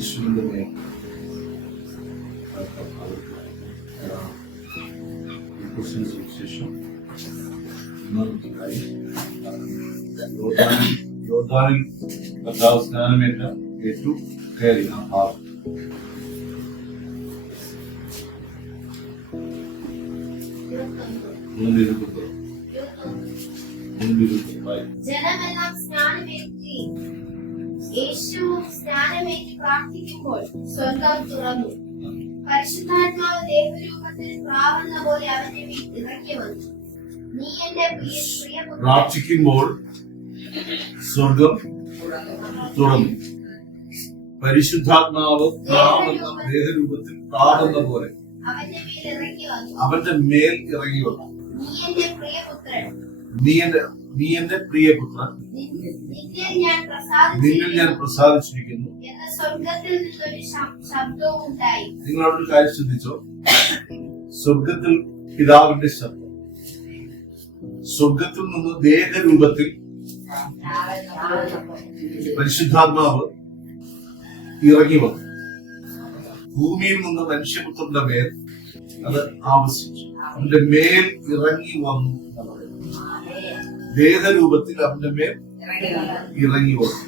യേശുവിന്റെ മേൽ സുവിശേഷം യോർദാനിൽ കർത്താവ് സ്നാനമേറ്റ ഏറ്റു കയറി ആ ഭാഗം. ജനമെല്ലാം സ്നാനമേറ്റി യേശു സ്നാനമേറ്റി പ്രാർത്ഥിക്കുമ്പോൾ സ്വർഗം തുറന്നു. പരിശുദ്ധാത്മാവ് ദേവരൂപത്തിൽ പ്രാവുന്ന പോലെ അവന്റെ മേൽ ഇറങ്ങി വന്നു. നീ എന്റെ പ്രിയപുത്രൻ. പ്രാർത്ഥിക്കുമ്പോൾ സ്വർഗം തുറന്നു. പരിശുദ്ധാത്മാവ് ദേഹരൂപത്തിൽ പ്രാവുന്ന പോലെ അവന്റെ മേൽ ഇറങ്ങി വന്നു. നീ എന്റെ പ്രിയപുത്രൻ, നിന്നിൽ ഞാൻ പ്രസാദിച്ചിരിക്കുന്നു. നിങ്ങളോടൊരു കാര്യം ശ്രദ്ധിച്ചോ? സ്വർഗത്തിൽ പിതാവിന്റെ ശബ്ദം, സ്വർഗത്തിൽ നിന്ന് ദേഹരൂപത്തിൽ പരിശുദ്ധാത്മാവ് ഇറങ്ങി വന്നു. ഭൂമിയിൽ നിന്ന് മനുഷ്യപുത്രന്റെ മേൽ അത് ആവസിച്ചു. അവന്റെ മേൽ ഇറങ്ങി വന്നു. ദേഹരൂപത്തിൽ അവന്റെ മേൽ ഇറങ്ങി വന്നു.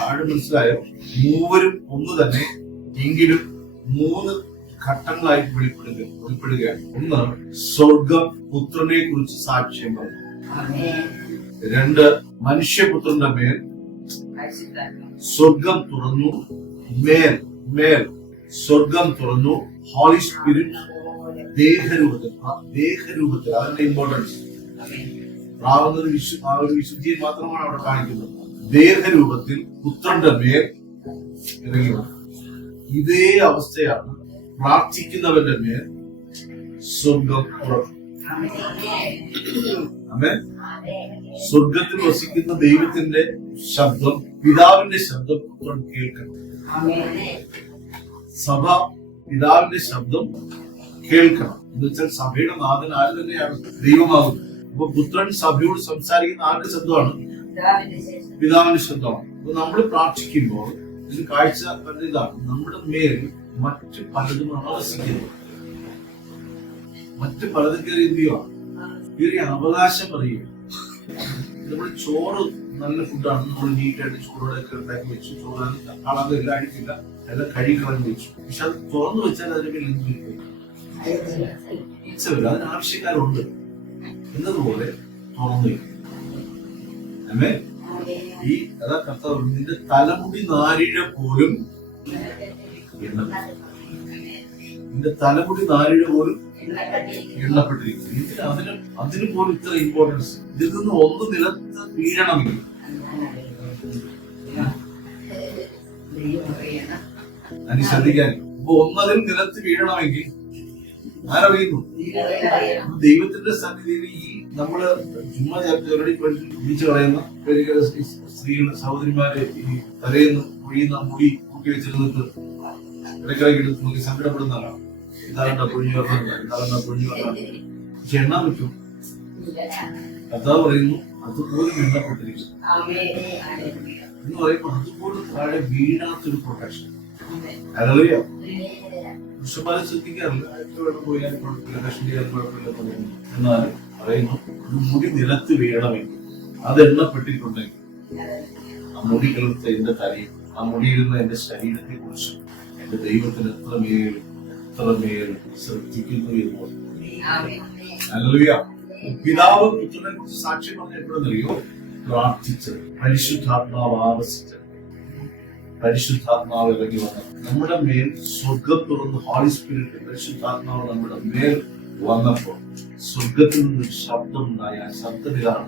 ആഴം മനസ്സിലായോ? മൂവരും ഒന്ന് തന്നെ, എങ്കിലും മൂന്ന് ഘട്ടങ്ങളായി വെളിപ്പെടുകയാണ്. ഒന്ന്, സ്വർഗം പുത്രനെ കുറിച്ച് സാക്ഷ്യം പറഞ്ഞു. രണ്ട്, മനുഷ്യപുത്രന്റെ മേൽ സ്വർഗം തുറന്നു. മേൽ സ്വർഗം തുറന്നു. ഹോളി സ്പിരിറ്റ് ദേഹരൂപത്തിൽ അതിന്റെ ഇമ്പോർട്ടൻസ് ആവുന്നത് ആ ഒരു വിശുദ്ധിയെ മാത്രമാണ് അവിടെ കാണിക്കുന്നത്. ദേഹരൂപത്തിൽ പുത്രന്റെ മേൽ ഇറങ്ങി വന്നു. ഇതേ അവസ്ഥയാണ് പ്രാർത്ഥിക്കുന്നവന്റെ മേൽ സ്വർഗം തുറന്നു. ആമേൻ. സ്വർഗത്തിൽ വസിക്കുന്ന ദൈവത്തിന്റെ ശബ്ദം, പിതാവിന്റെ ശബ്ദം പുത്രൻ കേൾക്കണം. സഭ പിതാവിന്റെ ശബ്ദം കേൾക്കണം. എന്ന് വെച്ചാൽ സഭയുടെ നാഥൻ ആര് തന്നെയാണ്? ദൈവമാകുന്നത്. അപ്പൊ പുത്രൻ സഭയോട് സംസാരിക്കുന്ന ആരുടെ ശബ്ദമാണ്? പിതാവിന്റെ ശബ്ദമാണ്. അപ്പൊ നമ്മൾ പ്രാർത്ഥിക്കുമ്പോൾ ഒരു കാഴ്ച ഇതാണ്, നമ്മുടെ മേൽ മറ്റു പലതും ആവസിക്കുന്നു. മറ്റു പലതും കയറി എന്ത് ചെയ്യുക? കയറി അവകാശം പറയുക. നമ്മൾ ചോറ് നല്ല ഫുഡാണ്, നമ്മൾ നീറ്റായിട്ട് ചോറോടൊക്കെ ഉണ്ടാക്കി വെച്ചു. ചോറാണ് കളറ് എല്ലാം അടിക്കില്ല, എല്ലാം കഴുകിക്കളഞ്ഞ് വെച്ചു. പക്ഷെ അത് തുറന്നു വെച്ചാൽ അതിന്റെ മേൽ എന്ത് വരും? അതിന് ആവശ്യക്കാരുണ്ട് എന്നതുപോലെ തുറന്നു. ഈ അതാ കർത്താവ്, നിന്റെ തലമുടി നാരിഴ പോലും നിന്റെ തലമുടി നാരിഴ പോലും എണ്ണപ്പെട്ടിരിക്കുന്നു. അതിന് പോലും ഇത്ര ഇമ്പോർട്ടൻസ്. ഇതിൽ നിന്ന് ഒന്ന് നിലത്ത് വീഴണമെങ്കിൽ അതിന് ശ്രദ്ധിക്കാൻ. ഇപ്പൊ ഒന്നതിൽ നിലത്ത് വീഴണമെങ്കിൽ ആരറിയുന്നു? ദൈവത്തിന്റെ സന്നിധിയിൽ ഈ നമ്മള് ചുമ്മാ പിടിച്ചു കളയുന്ന സ്ത്രീകൾ, സഹോദരിമാരെ ഈ തലേന്ന് പൊഴിയുന്ന മുടി കൂട്ടി വെച്ചിരുന്നിട്ട് ഇടയ്ക്കിടയ്ക്ക് എടുത്ത് നോക്കി സങ്കടപ്പെടുന്നതാണ്. ഇതാകണ്ട പൊഴിഞ്ഞു വരണം, ഇതാകണ്ട പൊഴിഞ്ഞു വരണം. പക്ഷെ എണ്ണാൻ പറ്റും? കർത്താവ് പറയുന്നു അതുപോലും എണ്ണപ്പെട്ടിരിക്കുന്നു എന്ന് പറയുമ്പോൾ അതുപോലും താഴെ വീഴാത്തൊരു പ്രൊട്ടക്ഷൻ. അതറിയോ? പുരുഷന്മാരെ ശ്രദ്ധിക്കാറില്ല, വെള്ളം പോയാലും കുഴപ്പമില്ല, കഷ്ണം ചെയ്യാനും കുഴപ്പമില്ല പറയുന്നു. എന്നാൽ പറയുന്നു മുടി നിലത്ത് വീഴണമെങ്കിൽ, അത് എണ്ണപ്പെട്ടിട്ടുണ്ടെങ്കിൽ, ആ മുടി കിളർത്ത എന്റെ തലയും ആ മുടിയിരുന്ന എന്റെ ശരീരത്തെ കുറിച്ച് എന്റെ ദൈവത്തിന് എത്രമേൽ ശ്രദ്ധിക്കുന്നു എന്ന്. ഹല്ലേലൂയ. പിതാവ് പുത്രനെ കുറിച്ച് സാക്ഷ്യം പറഞ്ഞ എപ്പോഴെന്നറിയോ? പ്രാർത്ഥിച്ചത്, പരിശുദ്ധാത്മാവ് ആവസിച്ചത്, പരിശുദ്ധാത്മാവ് ഇറങ്ങി വന്നത്. നമ്മുടെ മേൽ സ്വർഗം തുറന്ന് ഹോളി സ്പിരിറ്റ് പരിശുദ്ധാത്മാവ് നമ്മുടെ മേൽ വന്നപ്പോൾ സ്വർഗത്തിൽ നിന്നൊരു ശബ്ദം ഉണ്ടായ ആ ശബ്ദം ഇതാണ്.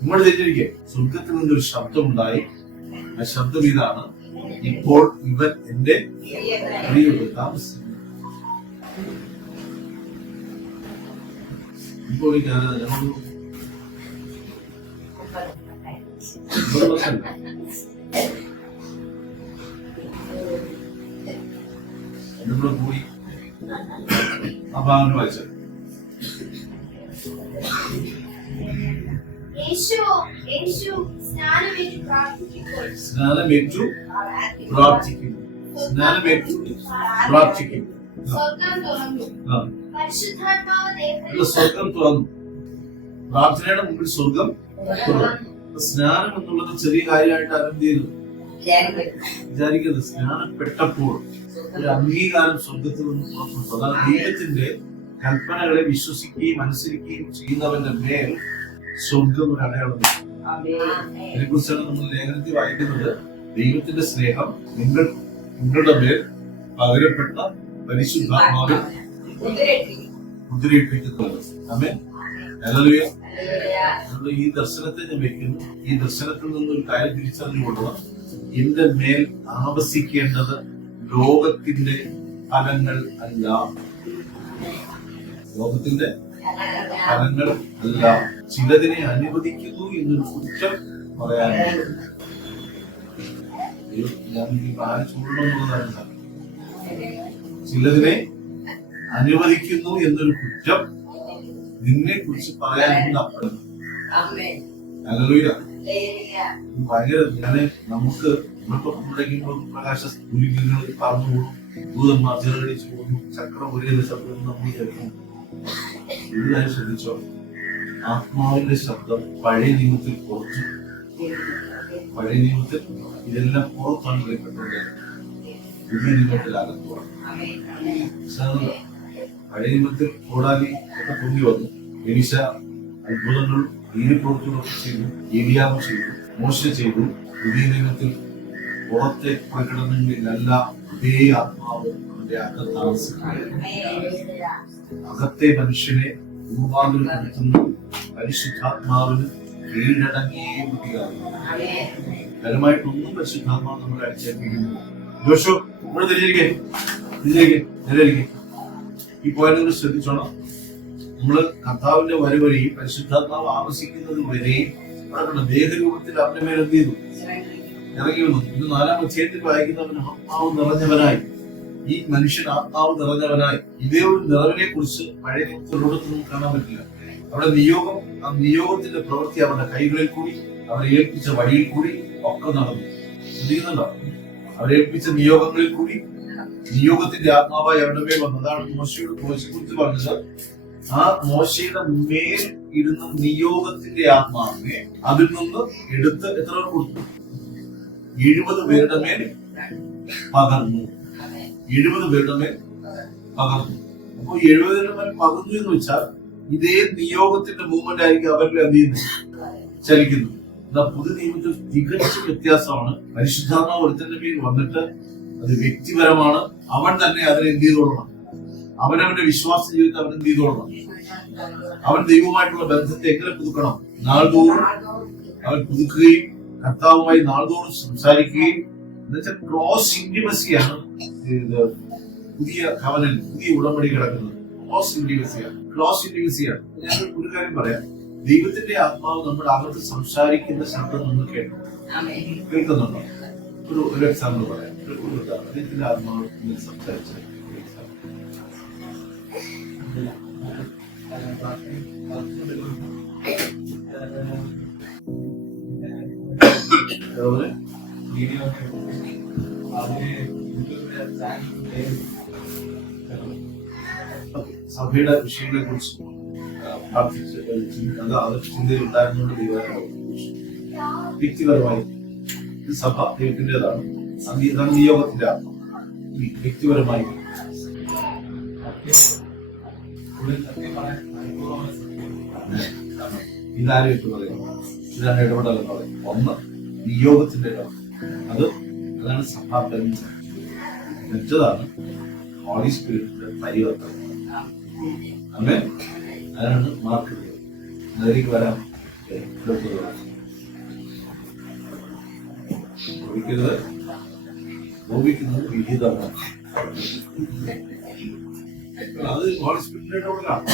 ഇങ്ങോട്ട് തെറ്റിരിക്കെ സ്വർഗത്തിൽ നിന്നൊരു ശബ്ദം ഉണ്ടായി. ആ ശബ്ദം ഇതാണ്, ഇപ്പോൾ ഇവൻ എന്റെ താമസിക്കുന്നു. ഇപ്പോൾ പോയി അഭാവന വായിച്ചത്. യേശു സ്നാനമേറ്റ് പ്രാർത്ഥിക്കുമ്പോൾ സ്നാനമേറ്റു പ്രാർത്ഥിക്കുന്നു. സ്നാനമേറ്റു പ്രാർത്ഥിക്കുന്നു. സ്വർഗം തുറന്നു. ആ. പരിശുദ്ധാത്മാവ് ദേഹത്തിൽ ഇവിടെ സ്വർഗം തുറന്നു. പ്രാർത്ഥനയുടെ മുമ്പിൽ സ്വർഗം തുറന്നു. സ്നാനം എന്നുള്ളത് ചെറിയ കാര്യമായിട്ട് ആരെന്ത് ചെയ്തു വിചാരിക്കുന്നത്? സ്നാനപ്പെട്ടപ്പോൾ ഒരു അംഗീകാരം സ്വർഗത്തിൽ നിന്ന് പുറപ്പെട്ടു. അതാണ് ദൈവത്തിന്റെ കൽപ്പനകളെ വിശ്വസിക്കുകയും അനുസരിക്കുകയും ചെയ്യുന്നവന്റെ മേൽ സ്വർഗം ഒരു അടയാളം. ഇതിനെക്കുറിച്ചാണ് നമ്മൾ ലേഖനത്തിൽ വായിക്കുന്നത്. ദൈവത്തിന്റെ സ്നേഹം നിങ്ങളുടെ മേൽ പകരപ്പെട്ട പരിശുദ്ധാത്മാവിൽ മുദ്രയിട്ടിരിക്കുന്നത്. ആമേൻ. ഹല്ലേലൂയ. ഈ ദർശനത്തെ ഞാൻ വെക്കുന്നു. ഈ ദർശനത്തിൽ നിന്നൊരു കാര്യം തിരിച്ചറിഞ്ഞുകൊള്ളുക. എന്റെ മേൽ ആവസിക്കേണ്ടത് ലോകത്തിന്റെ ഫലങ്ങൾ അല്ല. ലോകത്തിന്റെ ഫലങ്ങൾ അല്ല. ചിലതിനെ അനുവദിക്കുന്നു എന്നൊരു കുറ്റം പറയാനുണ്ട്. ഞാൻ ആര് ചൂടണമെന്നുള്ളതാണ്. ചിലതിനെ അനുവദിക്കുന്നു എന്നൊരു കുറ്റം നിന്നെ കുറിച്ച് പറയാനുണ്ട്. അപ്പുറം ഹല്ലേലൂയ. ഭയങ്കര നമുക്ക് മുടങ്ങുമ്പോൾ പ്രകാശ പറഞ്ഞു പോകും, ദൂതന്മാർ ചെറുകടിച്ചു പോകുന്നു, ചക്രം ഒരേ ശബ്ദം നമ്മൾ കേൾക്കും. ഒരു കാര്യം ശ്രദ്ധിച്ചോ, ആത്മാവിന്റെ ശബ്ദം പഴയ നിയമത്തിൽ പുറത്തു. പഴയ നിയമത്തിൽ ഇതെല്ലാം പുറത്താണ് പറയപ്പെട്ടത്. പുതിയ നിയമത്തിൽ അകത്തുവാണ്. പഴയ നിയമത്തിൽ കോടാലി ഒക്കെ പൊങ്ങി വന്നു. എലീശ അത്ഭുതങ്ങൾ നീതിപ്രവൃത്തികളൊക്കെ ചെയ്തു. ഏലിയാവ് ചെയ്തു. മോശ ചെയ്തു. പുതിയ നിയമത്തിൽ പുറത്തെ പ്രകടനങ്ങളിലല്ല അതേ ആത്മാവ് അവന്റെ അകത്ത് താമസിക്കുകയാണ്. അകത്തെ മനുഷ്യനെ രൂപാന്തരപ്പെടുത്തുന്ന പരിശുദ്ധാത്മാവിന് കീഴടങ്ങിയേ മതിയാകും. പരമായിട്ടൊന്നും പരിശുദ്ധാത്മാവ് നമ്മളെ അടിച്ചേൽപ്പിക്കുന്നു. ജോഷോ ഇവിടെ തിരിച്ചിരിക്കേ, നിലയിരിക്കേ. ഈ പോയിന്റ് ശ്രദ്ധിച്ചോണം. നമ്മള് കർത്താവിന്റെ വരവരെയും പരിശുദ്ധാത്മാവ് ആവശ്യിക്കുന്നത് വരെയും ദേഹരൂപത്തിൽ അവന്റെ മേൽ എന്ത് ചെയ്തു? ഇറങ്ങി വന്നു. ഇത് 4-ാം അധ്യായത്തിൽ വായിക്കുന്നവന് ആത്മാവ് നിറഞ്ഞവനായി. ഈ മനുഷ്യൻ ആത്മാവ് നിറഞ്ഞവനായി. ഇതേ ഒരു നിറവിനെ കുറിച്ച് പഴയ നിയമത്തിലൊരിടത്തൊന്നും കാണാൻ പറ്റില്ല. അവിടെ നിയോഗം, ആ നിയോഗത്തിന്റെ പ്രവൃത്തി അവരുടെ കൈകളിൽ കൂടി, അവരെ ഏൽപ്പിച്ച വഴിയിൽ കൂടി ഒക്കെ നടന്നു. ശ്രദ്ധിക്കുന്നുണ്ടോ? അവരെ ഏൽപ്പിച്ച നിയോഗങ്ങളിൽ കൂടി നിയോഗത്തിന്റെ ആത്മാവായി അവരുടെ മേൽ വന്നു. അതാണ് മോശയെ കുറിച്ച് പറഞ്ഞത്. ആ മോശയുടെ മേൽ ഇരുന്ന നിയോഗത്തിന്റെ ആത്മാവിനെ അതിൽ നിന്ന് എടുത്ത് എത്ര പേർ കൊടുത്തു? 70 പേരുടെ മേൽ പകർന്നു. 70 പേരുടെ മേൽ പകർന്നു. അപ്പൊ 70 പേരുടെ മേൽ പകർന്നു എന്ന് വെച്ചാൽ ഇതേ നിയോഗത്തിന്റെ മൂവ്മെന്റ് ആയിരിക്കും അവരിൽ എന്ത് ചെയ്യുന്നത്? ചലിക്കുന്നത്. എന്നാ പുതിയ നിയമത്തിൽ തികച്ചും വ്യത്യാസമാണ്. പരിശുദ്ധാത്മാവ് ഒരുത്തന്റെ മേൽ വന്നിട്ട് അത് വ്യക്തിപരമാണ്. അവൻ തന്നെ അതിനെ എന്ത് ചെയ്തോളണം? അവനവന്റെ വിശ്വാസ ജീവിതത്തെ അവൻ എന്ത് ചെയ്തോളണം? അവൻ ദൈവവുമായിട്ടുള്ള ബന്ധത്തെ എങ്ങനെ പുതുക്കണം? നാൾതോറും അവൻ പുതുക്കുകയും കർത്താവുമായി നാൾതോറും സംസാരിക്കുകയും, എന്നുവെച്ചാൽ ക്രോസ് ഇന്റിമസിയാണ് പുതിയ കവനൻ, പുതിയ ഉടമ്പടി കിടക്കുന്നത്. ക്ലോസ് ഇന്റിമസിയാണ്. ഞാൻ ഒരു കാര്യം പറയാം. ദൈവത്തിന്റെ ആത്മാവ് നമ്മുടെ അകത്ത് സംസാരിക്കുന്ന ശബ്ദം നമ്മൾ കേൾക്കുന്നുണ്ടോ? ഒരു എക്സാമ്പിൾ പറയാം. ദൈവത്തിന്റെ ആത്മാവ് സംസാരിച്ചത് സഭയുടെ വിഷയങ്ങളെ കുറിച്ച് പ്രാർത്ഥിച്ച് അത് ചിന്തയിൽ ഉണ്ടായിരുന്നുകൊണ്ട് ദൈവം വ്യക്തിപരമായി സഭ ദൈവത്തിൻ്റെതാണ്. നിയോഗത്തിന്റെ ആത്മ വ്യക്തിപരമായി ഇതാരും പറയുന്നത്. ഇതാണ് ഇടപെടലെന്ന് പറയുന്നത്. ഒന്ന് നിയോഗത്തിന്റെ ഇടം. അതാണ് സഭാബന്ധം. മറ്റതാണ് ഹോളി സ്പിരിറ്റിന്റെ പരിവർത്തനം. അങ്ങനെ അതാണ് മാർക്ക്. അതിലേക്ക് വരാം. കോപിക്കുന്നത് വിഹിതമാണ്. അത് ഹോളി സ്പിരിറ്റിന്റെ ഇടപെടലാണ്.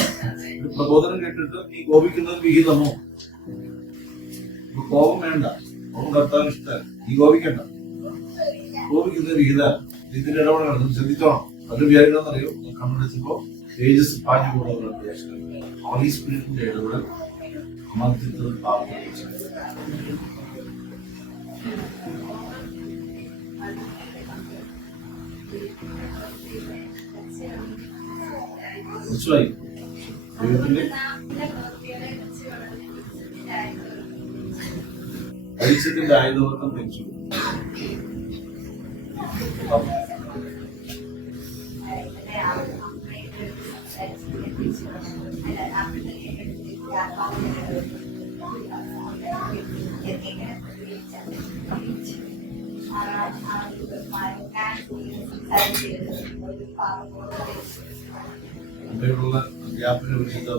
ഒരു പ്രബോധനം കേട്ടിട്ട് നീ കോപിക്കുന്നത് വിഹിതമോ? കോപം വേണ്ട. കോപം കർത്താവിന് ഇഷ്ടമല്ല. നീ കോപിക്കണ്ട. കോപിക്കുന്നത് വിഹിത. ഇതിന്റെ ഇടപെടലാണ്. ശ്രദ്ധിച്ചോണം. അത് വിചാരിക്കണമെന്നറിയോ? കണ്ണടച്ചപ്പോ തേജസ് പാഞ്ഞു പോകുന്ന ഹോളി സ്പിരിറ്റിന്റെ ഇടപെടൽ മധ്യത്തിൽ പാപം. മനസ്സിലായി? ദൈവത്തിന്റെ വെളിച്ചത്തിന്റെ ആയുധവർക്കം ധരിച്ചു. അവിടെയുള്ള ഗ്യാപ്പിനെ വിളിച്ചിട്ട്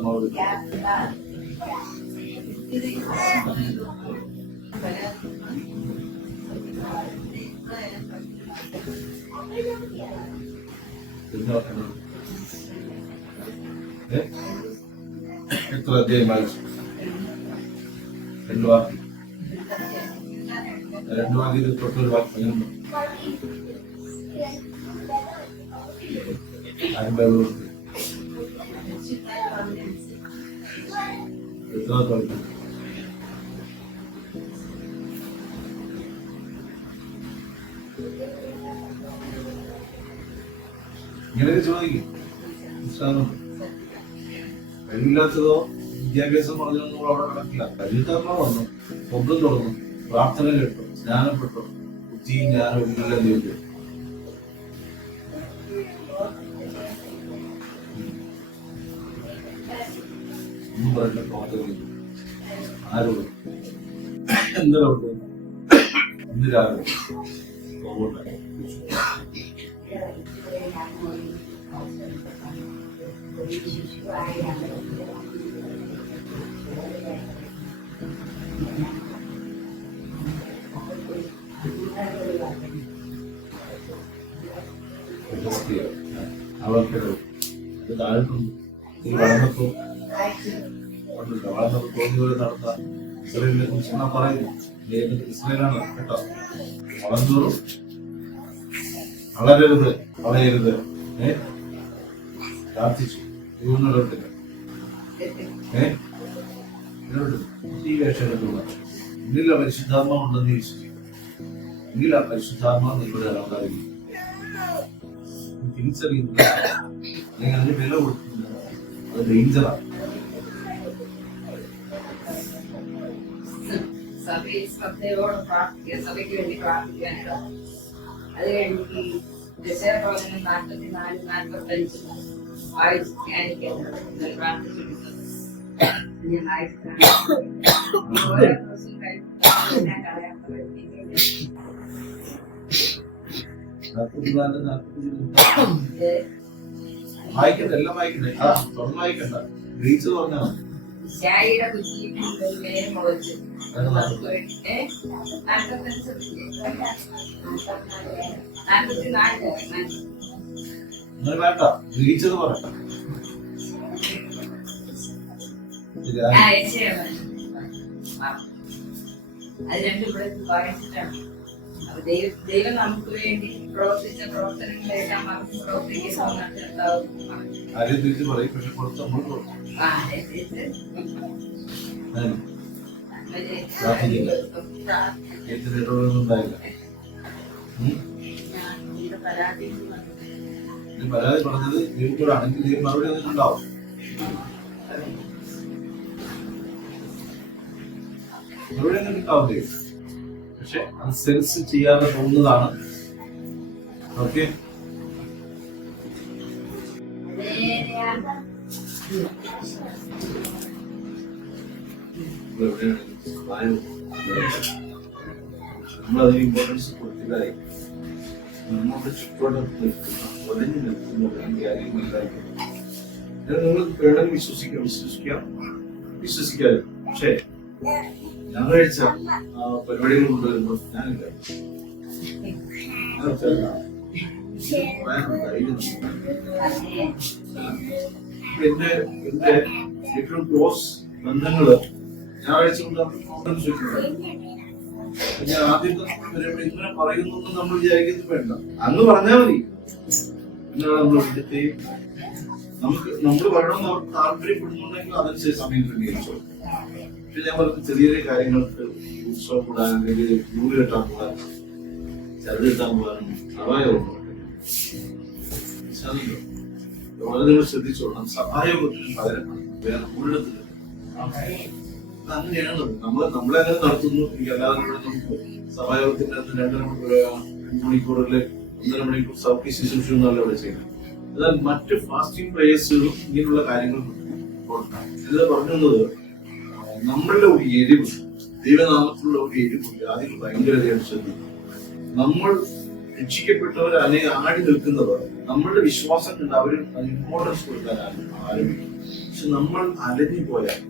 എത്ര അധ്യായം വായിച്ചു? 2 വാക്യം. 2 വാക്യത്തിൽ തൊട്ടൊരു വാക്യം എത്ര പഠിക്കും? ഇങ്ങനെയൊക്കെ ചോദിക്കും. കഴിവില്ലാത്തതോ വിദ്യാഭ്യാസം പറഞ്ഞൊന്നും അവിടെ നടക്കില്ല. കഴിവില്ലാത്തോ വന്നു, സ്വന്തം തുറന്നു, പ്രാർത്ഥന കേട്ടു, സ്നാനപ്പെട്ടു, ബുദ്ധിയും ജ്ഞാനവും എല്ലാം ചെയ്തു. ഒന്നും പറയേണ്ട പ്രവർത്തനം ആരോട് എന്തോട് ഇന്ന് രാവിലെ പോകട്ടെ. അവർക്ക് താഴ്ത്തുന്നു വളർന്നപ്പോ വളർന്നപ്പോ തോന്നിയവരെ നടത്താൻ ഇസ്രായേലിനെ കുറിച്ച് എന്നാ പറയുന്നു. ഇസ്രായേലാണ് കേട്ടോ. വളർന്നോറും വളരരുത്, വളയരുത്. പ്രാർത്ഥിച്ചു ഇവന്നിടത്തില്ല. ഈ വേഷമെടുക്കുക എങ്കിൽ ആ പരിശുദ്ധാത്മാവ് ഉണ്ടെന്ന് വിശ്വസിക്കും. എങ്കിൽ ആ പരിശുദ്ധാത്മാവ് നിങ്ങളുടെ ഉണ്ടായിരിക്കും. തിരിച്ചറിയുന്നില്ല അല്ലെങ്കിൽ അതിന് വില കൊടുക്കുന്നില്ല, അത് ഡേഞ്ചറാണ്. സഭയിൽ ശ്രദ്ധയോടെ പ്രാർത്ഥിക്കുക, സഭയ്ക്ക് വേണ്ടി പ്രാർത്ഥിക്കാനിട. അത് കഴിഞ്ഞ് ദശപ്രവചനം 44-45 വായിച്ച് ധ്യാനിക്കുന്നത് പ്രാർത്ഥിച്ചിട്ടുണ്ട്. ഞാൻ വായിച്ചിട്ടാണ് ഓരോ ദിവസവും ഞാൻ കളയാത്ത വായിക്കണ്ട, എല്ലാം വായിക്കണ്ടേ? തുറന്ന് വായിക്കണ്ട, ഗ്രീച്ച് പറഞ്ഞാൽ മതി. ശാരിയുടെ ബുദ്ധിയും നേരം മുഖത്ത് വേണ്ട, ഗ്രീച്ചത് പറയണ്ട. അത് രണ്ടും ഇവിടെ വായിച്ചിട്ടാണ്. അപ്പൊ ദൈവം നമുക്ക് വേണ്ടി പ്രവർത്തിച്ച പ്രവർത്തനങ്ങളെല്ലാം നമുക്ക് പ്രവർത്തിക്കുന്നുണ്ടാവും. ആരെയും തിരിച്ച് പറയും, പക്ഷെ കുറച്ച് നമ്മൾ കൊടുക്കും. ഉണ്ടായില്ല. പരാതി പറഞ്ഞത് ദൈവത്തോടാണെങ്കിൽ ദൈവം മറുപടി അതിനുണ്ടാവും. മറുപടി അങ്ങനെ ഉണ്ടാവും ദൈവം. പക്ഷെ അത് സെൻസ് ചെയ്യാതെ പോകുന്നതാണ്. ഓക്കെ, നമ്മളതിന് ഇമ്പോർട്ടൻസ് കൊടുത്തില്ലായി. നമ്മുടെ ചുറ്റോട്ടം നിൽക്കുന്ന ഒലഞ്ഞു നിൽക്കുന്ന കാര്യങ്ങളിലായിരിക്കും നിങ്ങൾ വേണമെങ്കിൽ വിശ്വസിക്കാം. പക്ഷേ ഞായറാഴ്ച പരിപാടികൾ കൊണ്ടുവരുമ്പോൾ ഞാനില്ല. എന്റെ ഏറ്റവും ക്ലോസ് ബന്ധങ്ങള് ഞായറാഴ്ച കൊണ്ട് ഞാൻ ആദ്യത്തെ വരുമ്പോൾ ഇങ്ങനെ പറയുന്നൊന്നും നമ്മൾ വിചാരിക്കുന്നത് വേണ്ട. അന്ന് പറഞ്ഞാൽ മതി. എന്നാണ് നമ്മൾ വിളിക്കുകയും നമ്മൾ പറയണമെന്ന് അവർക്ക് താല്പര്യപ്പെടുന്നുണ്ടെങ്കിൽ അതനുസരിച്ച് സമയം ക്രമീകരിച്ചോ. പക്ഷെ ഞാൻ പറഞ്ഞ ചെറിയ ചെറിയ കാര്യങ്ങൾക്ക് യൂസ് ഉത്സവം കൂടാൻ അല്ലെങ്കിൽ നൂല് കെട്ടാൻ പോകാൻ ചരട് കെട്ടാൻ പോകാനും സഭായോഗം വളരെ നിങ്ങൾ ശ്രദ്ധിച്ചോളണം. സഭായോഗത്തിന് പകരം വേറെ ഒരിടത്തില്ല. അങ്ങനെയാണ് നമ്മളെങ്ങനെ നടത്തുന്നു. എനിക്ക് അല്ലാതെ നമുക്ക് സഭായോഗത്തിന്റെ 2 മണിക്കൂറിലെ 1.5 മണിക്കൂർ സൗഖ്യ ശുശ്രൂഷ എന്നല്ല ഇവിടെ ചെയ്യുന്നത്. എന്നാൽ മറ്റ് ഫാസ്റ്റിംഗ് പ്രേയേഴ്സുകളും ഇങ്ങനെയുള്ള കാര്യങ്ങൾ ഇത് പറഞ്ഞത് നമ്മളുടെ ഒരു എരിവ്, ദൈവനാമത്തിലുള്ള ഒരു എരിവുണ്ട്. അതിൽ ഭയങ്കരതയാണ് ശ്രദ്ധിക്കുന്നത്. നമ്മൾ രക്ഷിക്കപ്പെട്ടവർ അല്ലെങ്കിൽ ആടി നിൽക്കുന്നവർ നമ്മളുടെ വിശ്വാസം കണ്ട് അവർ ഇമ്പോർട്ടൻസ് കൊടുക്കാൻ ആരംഭിക്കും. പക്ഷെ നമ്മൾ അലഞ്ഞു പോയാൽ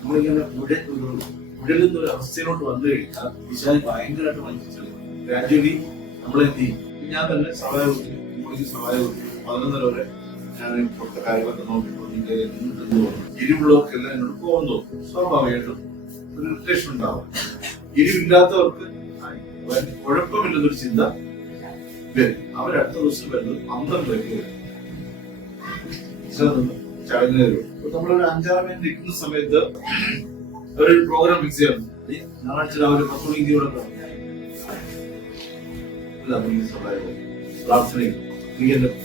നമ്മളിങ്ങനെ ഉഴലുന്ന ഒരു അവസ്ഥയിലോട്ട് വന്നു കഴിഞ്ഞാൽ വിശാൽ ഭയങ്കരമായിട്ട് മനസ്സിലായി. ഗ്രാജുവലി നമ്മളെന്ത് ചെയ്യും? ഞാൻ തന്നെ സഹായത്തിൽ 11:30 വരെ ഞാൻ പുറത്തെ കാര്യങ്ങളൊക്കെ നോക്കിക്കൊണ്ട് എരിവുള്ളവർക്കെല്ലാം എന്നോട് പോകാൻ തോന്നും. സ്വാഭാവികമായിട്ടും ഒരു ഇറിറ്റേഷൻ ഉണ്ടാവും. എരിവില്ലാത്തവർക്ക് കുഴപ്പമില്ലെന്നൊരു ചിന്ത വരും. അവരടുത്ത ദിവസം വരുന്നത് 12 വരും ചടങ്ങിന് വരും. അപ്പൊ നമ്മളൊരു 5-6 മിനിറ്റ് നിൽക്കുന്ന സമയത്ത് ഒരു പ്രോഗ്രാം ഫിക്സ് ചെയ്യാറുണ്ട്. ഞായറാഴ്ച രാവിലെ 10 മണിക്ക് ഇവിടെ പ്രാർത്ഥനയും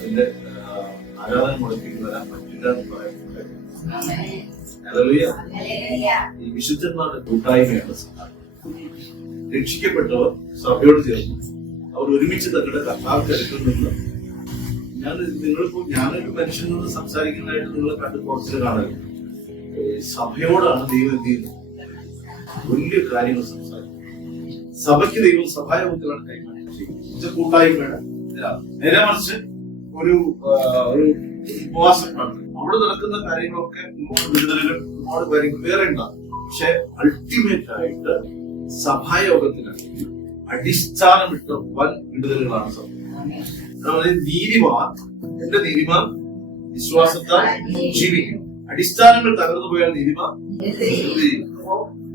എന്റെ ആരാധന മുടക്കിട്ട് വരാൻ പറ്റില്ല എന്ന് പറയുന്നത് ഈ വിശുദ്ധന്മാരുടെ കൂട്ടായ്മയാണ് സഭ. രക്ഷിക്കപ്പെട്ടവർ സഭയോട് ചേർന്നു അവർ ഒരുമിച്ച് തങ്ങളുടെ കർത്താവ് എടുക്കുന്നുണ്ട്. ഞാനൊരു മനുഷ്യനോട് സംസാരിക്കുന്നതായിട്ട് നിങ്ങൾ കണ്ട് കുറച്ച് കാണരുത്. സഭയോടാണ് ദൈവം എന്ത് ചെയ്യുന്നത്? വലിയ കാര്യങ്ങൾ സംസാരിക്കും. സഭയ്ക്ക് ദൈവം സഭായോഗത്തിലാണ് കൈമാറ്റം ചെയ്യുന്നത്. കൂട്ടായ്മയുടെ നേരെ മറിച്ച് ഒരു ഉപവാസമാണ്. അവിടെ നടക്കുന്ന കാര്യങ്ങളൊക്കെ വിടുതലും ഒരുപാട് കാര്യങ്ങൾ വേറെ ഉണ്ടാകും. പക്ഷെ അൾട്ടിമേറ്റ് ആയിട്ട് സഭായോഗത്തിന് അടിസ്ഥാനമിട്ട വൻ വിടുതലുകളാണ് സഭ. നീതിമാൻ, എന്റെ നീതിമാൻ വിശ്വാസത്താൽ ജീവിക്കും. അടിസ്ഥാനങ്ങൾ തകർന്നു പോയാൽ നീതിമാൻ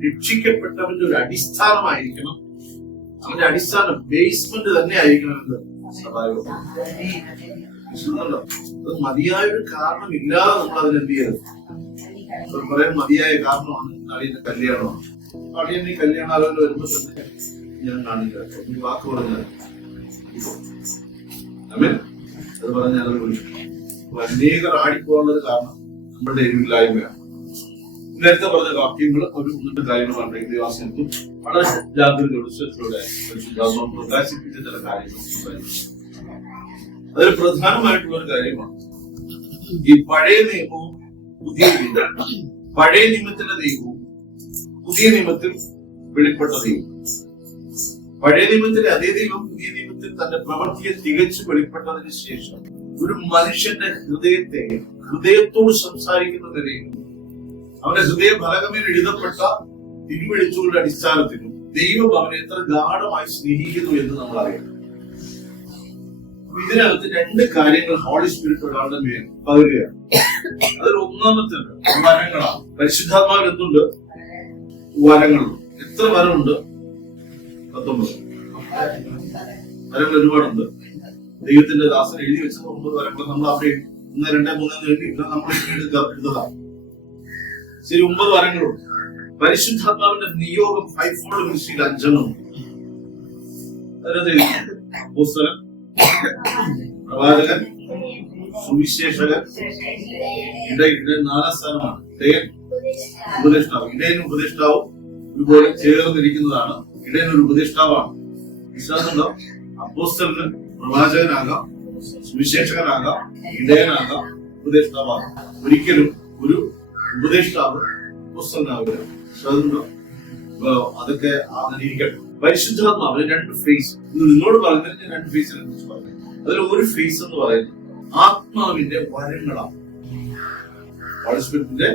രക്ഷിക്കപ്പെട്ടവന്റെ ഒരു അടിസ്ഥാനമായിരിക്കണം. അവന്റെ അടിസ്ഥാനം ബേസ്മെന്റ് തന്നെ ആയിരിക്കണമെന്ന് സഭായോഗം. അത് മതിയായൊരു കാരണമില്ലാതെ നമ്മൾ അതിനെന്ത് ചെയ്യരുത്. പറയാൻ മതിയായ കാരണമാണ് അളിയന്റെ കല്യാണമാണ്. അളിയന്റെ കല്യാണ ആലോചന വരുമ്പോ തന്നെ ഞാൻ കാണില്ല വാക്ക് പറഞ്ഞാൽ അത് പറഞ്ഞാൽ അനേകർ ആടിപ്പോകാനുള്ളത് കാരണം നമ്മളുടെ എരിവില്ലായ്മയാണ്. നേരത്തെ പറഞ്ഞ വാക്യങ്ങൾ ഒരു 1-2 കാര്യങ്ങളാണ് ദേവാസനത്തിൽ വളരെ ജാഗ്രതയോടെ ശ്രദ്ധയോടെ പ്രകാശിപ്പിച്ച ചില കാര്യങ്ങൾ. അതിൽ പ്രധാനമായിട്ടുള്ള ഒരു കാര്യമാണ് ഈ പഴയ നിയമവും പുതിയ നിയമവും. പഴയ നിയമത്തിന്റെ ദൈവവും പുതിയ നിയമത്തിൽ വെളിപ്പെട്ട ദൈവം. പഴയ നിയമത്തിലെ അതേ ദൈവം പുതിയ നിയമത്തിൽ തന്റെ പ്രവൃത്തിയെ തികച്ചു വെളിപ്പെട്ടതിന് ശേഷം ഒരു മനുഷ്യന്റെ ഹൃദയത്തോട് സംസാരിക്കുന്ന നിലയിൽ അവന്റെ ഹൃദയ ഫലകമേൽ എഴുതപ്പെട്ട തിരുവെളിച്ചങ്ങളുടെ അടിസ്ഥാനത്തിലും ദൈവം അവനെ എത്ര ഗാഢമായി സ്നേഹിക്കുന്നു എന്ന് നമ്മൾ അറിയണം. ഇതിനകത്ത് 2 കാര്യങ്ങൾ ഹോളി സ്പിരിറ്റ് ഒരാളുടെ മേൽ പകരുകയാണ്. അതിൽ ഒന്നാമത്തെ വരങ്ങളാണ്. പരിശുദ്ധാത്മാവിൽ എന്തുണ്ട്? വരങ്ങളുണ്ട്. എത്ര വരമുണ്ട്? 19 വരങ്ങൾ ഒരുപാടുണ്ട്. ദൈവത്തിന്റെ ദാസൻ എഴുതി വെച്ച 9 വരങ്ങൾ നമ്മൾ അവിടെ 1, 2, 3 എഴുതിയില്ല. നമ്മൾ എഴുതുന്നതാണ്. ശരി, 9 വരങ്ങളുണ്ട്. പരിശുദ്ധാത്മാവിന്റെ നിയോഗം 5-fold മിനിസ്ട്രിയിൽ 5 എണ്ണം. അപ്പോസ്തലൻ, പ്രവാചകൻ, സുവിശേഷകൻ, ഇടയൻ 4ാം സ്ഥാനമാണ്. ഇടയൻ, ഉപദേഷ്ടാവ്. ഇടയനും ഉപദേഷ്ടാവും ഒരുപോലെ ചേർന്നിരിക്കുന്നതാണ്. ഇടയൻ ഒരു ഉപദേഷ്ടാവാണ്. വിശ്വാസമുണ്ടോ? അപ്പോസ്തലന് പ്രവാചകനാകാം, സുവിശേഷകനാകാം, ഇടയനാകാം, ഉപദേഷ്ടാവാകാം. ഒരിക്കലും ഒരു ഉപദേഷ്ടാവ് അപ്പോസ്തലനാവില്ല. വിശ്വാസമുണ്ടോ? അതൊക്കെ അങ്ങനെ ഇരിക്കട്ടെ. പരിശുദ്ധാത്മാവിന് 2 ഫേസ്. നിന്നോട് പറഞ്ഞതിന് 2 ഫേസിനെ കുറിച്ച് പറഞ്ഞു. അതിൽ ഒരു ഫേസ് എന്ന് പറയുന്നത് ആത്മാവിന്റെ വരങ്ങളാണ്. പരിശുദ്ധത്തിന്റെ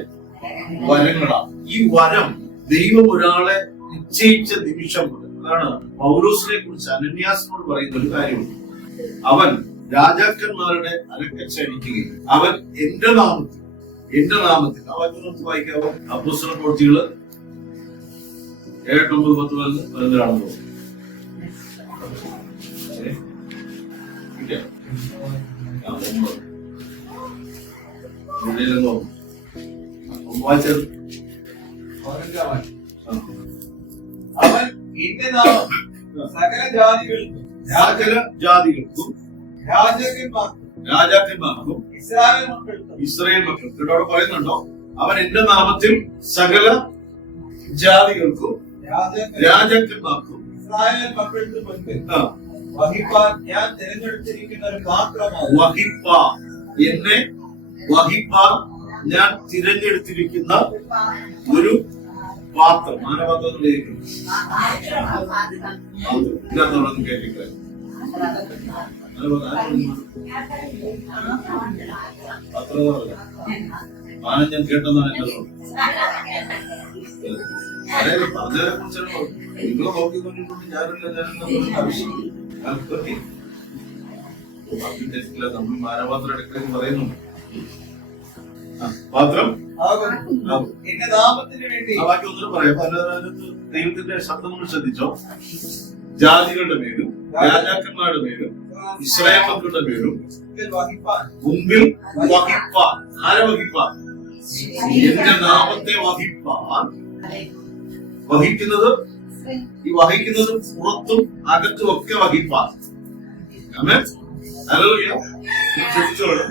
വരങ്ങളാണ്. ഈ വരം ദൈവം ഒരാളെ നിശ്ചയിച്ച നിമിഷം മുതൽ, അതാണ് പൗലോസിനെ കുറിച്ച് അനന്യാസിനോട് പറയുന്ന ഒരു കാര്യമുണ്ട്. അവൻ രാജാക്കന്മാരുടെ അരക്കച്ചടിക്കുകയും അവൻ എന്റെ നാമത്തിൽ അവർക്ക് വായിക്കാവോ? അപ്പോസ്തല പ്രവൃത്തികള് 7, 9, 10 വരുന്നതാണെന്ന് തോന്നുന്നു. വായിച്ചത് അവൻ എന്റെ നാമം സകല ജാതികൾക്കും സകല ജാതികൾക്കും രാജാക്കന്മാർക്കും ഇസ്രായേൽ മക്കൾക്കും ഇസ്രായേൽ മക്കൾക്കും ഇവിടെ പറയുന്നുണ്ടോ, അവൻ എന്റെ നാമത്തിൽ സകല ജാതികൾക്കും രാജാക്കന്മാർക്കും ഇസ്രായേൽ മക്കൾക്ക് മുൻപിൽ വഹിപ്പാൻ ഞാൻ തിരഞ്ഞെടുത്തിരിക്കുന്ന ഒരു പാത്രമാണ്. വഹിപ്പാൻ, എന്നെ വഹിപ്പാൻ ഞാൻ തിരഞ്ഞെടുത്തിരിക്കുന്ന ഒരു പാത്രം. മാനപാത്രം കേട്ടിട്ട് മാനം ഞാൻ കേട്ടെന്നാണ് എന്റെ പറഞ്ഞതിനെ കുറിച്ചാണ് നിങ്ങളെ നോക്കിക്കൊണ്ടിട്ടുണ്ട്. ഞാനില്ല നമ്മൾ മാനപാത്രം എടുക്കലെന്ന് പറയുന്നുണ്ട്. പാത്രം എന്റെ നാമത്തിന് വേണ്ടി ആ ബാക്കി ഒന്നും പറയാം. അതിനകത്ത് ദൈവത്തിന്റെ ശബ്ദം നമ്മൾ ശ്രദ്ധിച്ചോ. ജാതികളുടെ പേരും രാജാക്കന്മാരുടെ പേരും ഇസ്രായേൽ മക്കളുടെ പേരും മുമ്പിൽ വഹിപ്പാൻ. ആരെ വഹിപ്പാൻ? എന്റെ നാമത്തെ വഹിപ്പാൻ. വഹിക്കുന്നത് ഈ വഹിക്കുന്നത് പുറത്തും അകത്തും ഒക്കെ വഹിപ്പാൻ. ആമേൻ. ഹല്ലേലൂയ. ശ്രദ്ധിച്ചോളൂ,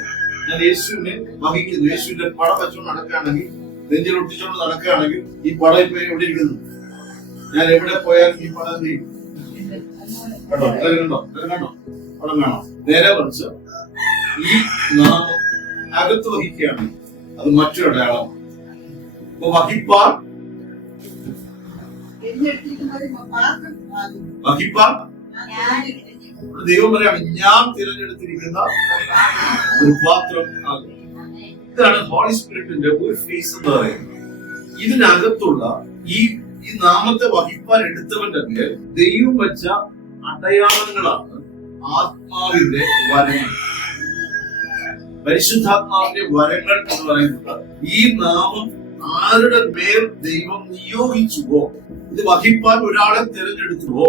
ഞാൻ യേശുവിനെ വഹിക്കുന്നു. യേശുവിന്റെ പടം വെച്ചുകൊണ്ട് നടക്കുകയാണെങ്കിൽ, നെഞ്ചിൽ ഒട്ടിച്ചുകൊണ്ട് നടക്കുകയാണെങ്കിൽ, ഈ പടം ഇപ്പൊ എവിടെ ഇരിക്കുന്നു? ഞാൻ എവിടെ പോയാലും ഈ പടം എന്ത് ചെയ്യും? കണ്ടോ? കണ്ടോ? പടം കാണാം. നേരെ മറിച്ച് ഈ നാമം അകത്ത് വഹിക്കുകയാണ്, അത് മറ്റൊരു അടയാളം. അപ്പൊ വഹിപ്പാൻ വഹിപ്പാൻ ദൈവം പറയാണ്, ഞാൻ തിരഞ്ഞെടുത്തിരിക്കുന്ന ഒരു പാത്രം ആകും. ഇതാണ് ഹോളി സ്പിരിറ്റിന്റെ ഒരു ഫേസ് എന്ന് പറയുന്നത്. ഇതിനകത്തുള്ള ഈ നാമത്തെ വഹിപ്പാൻ എടുത്തവന്റെ മേൽ ദൈവം വെച്ച അടയാളങ്ങളാണ് ആത്മാവിന്റെ വരങ്ങൾ. പരിശുദ്ധാത്മാവിന്റെ വരങ്ങൾ എന്ന് പറയുന്നത് ഈ നാമം ആരുടെ മേൽ ദൈവം നിയോഗിച്ചുവോ, ഇത് വഹിപ്പാൻ ഒരാളെ തിരഞ്ഞെടുത്തുവോ,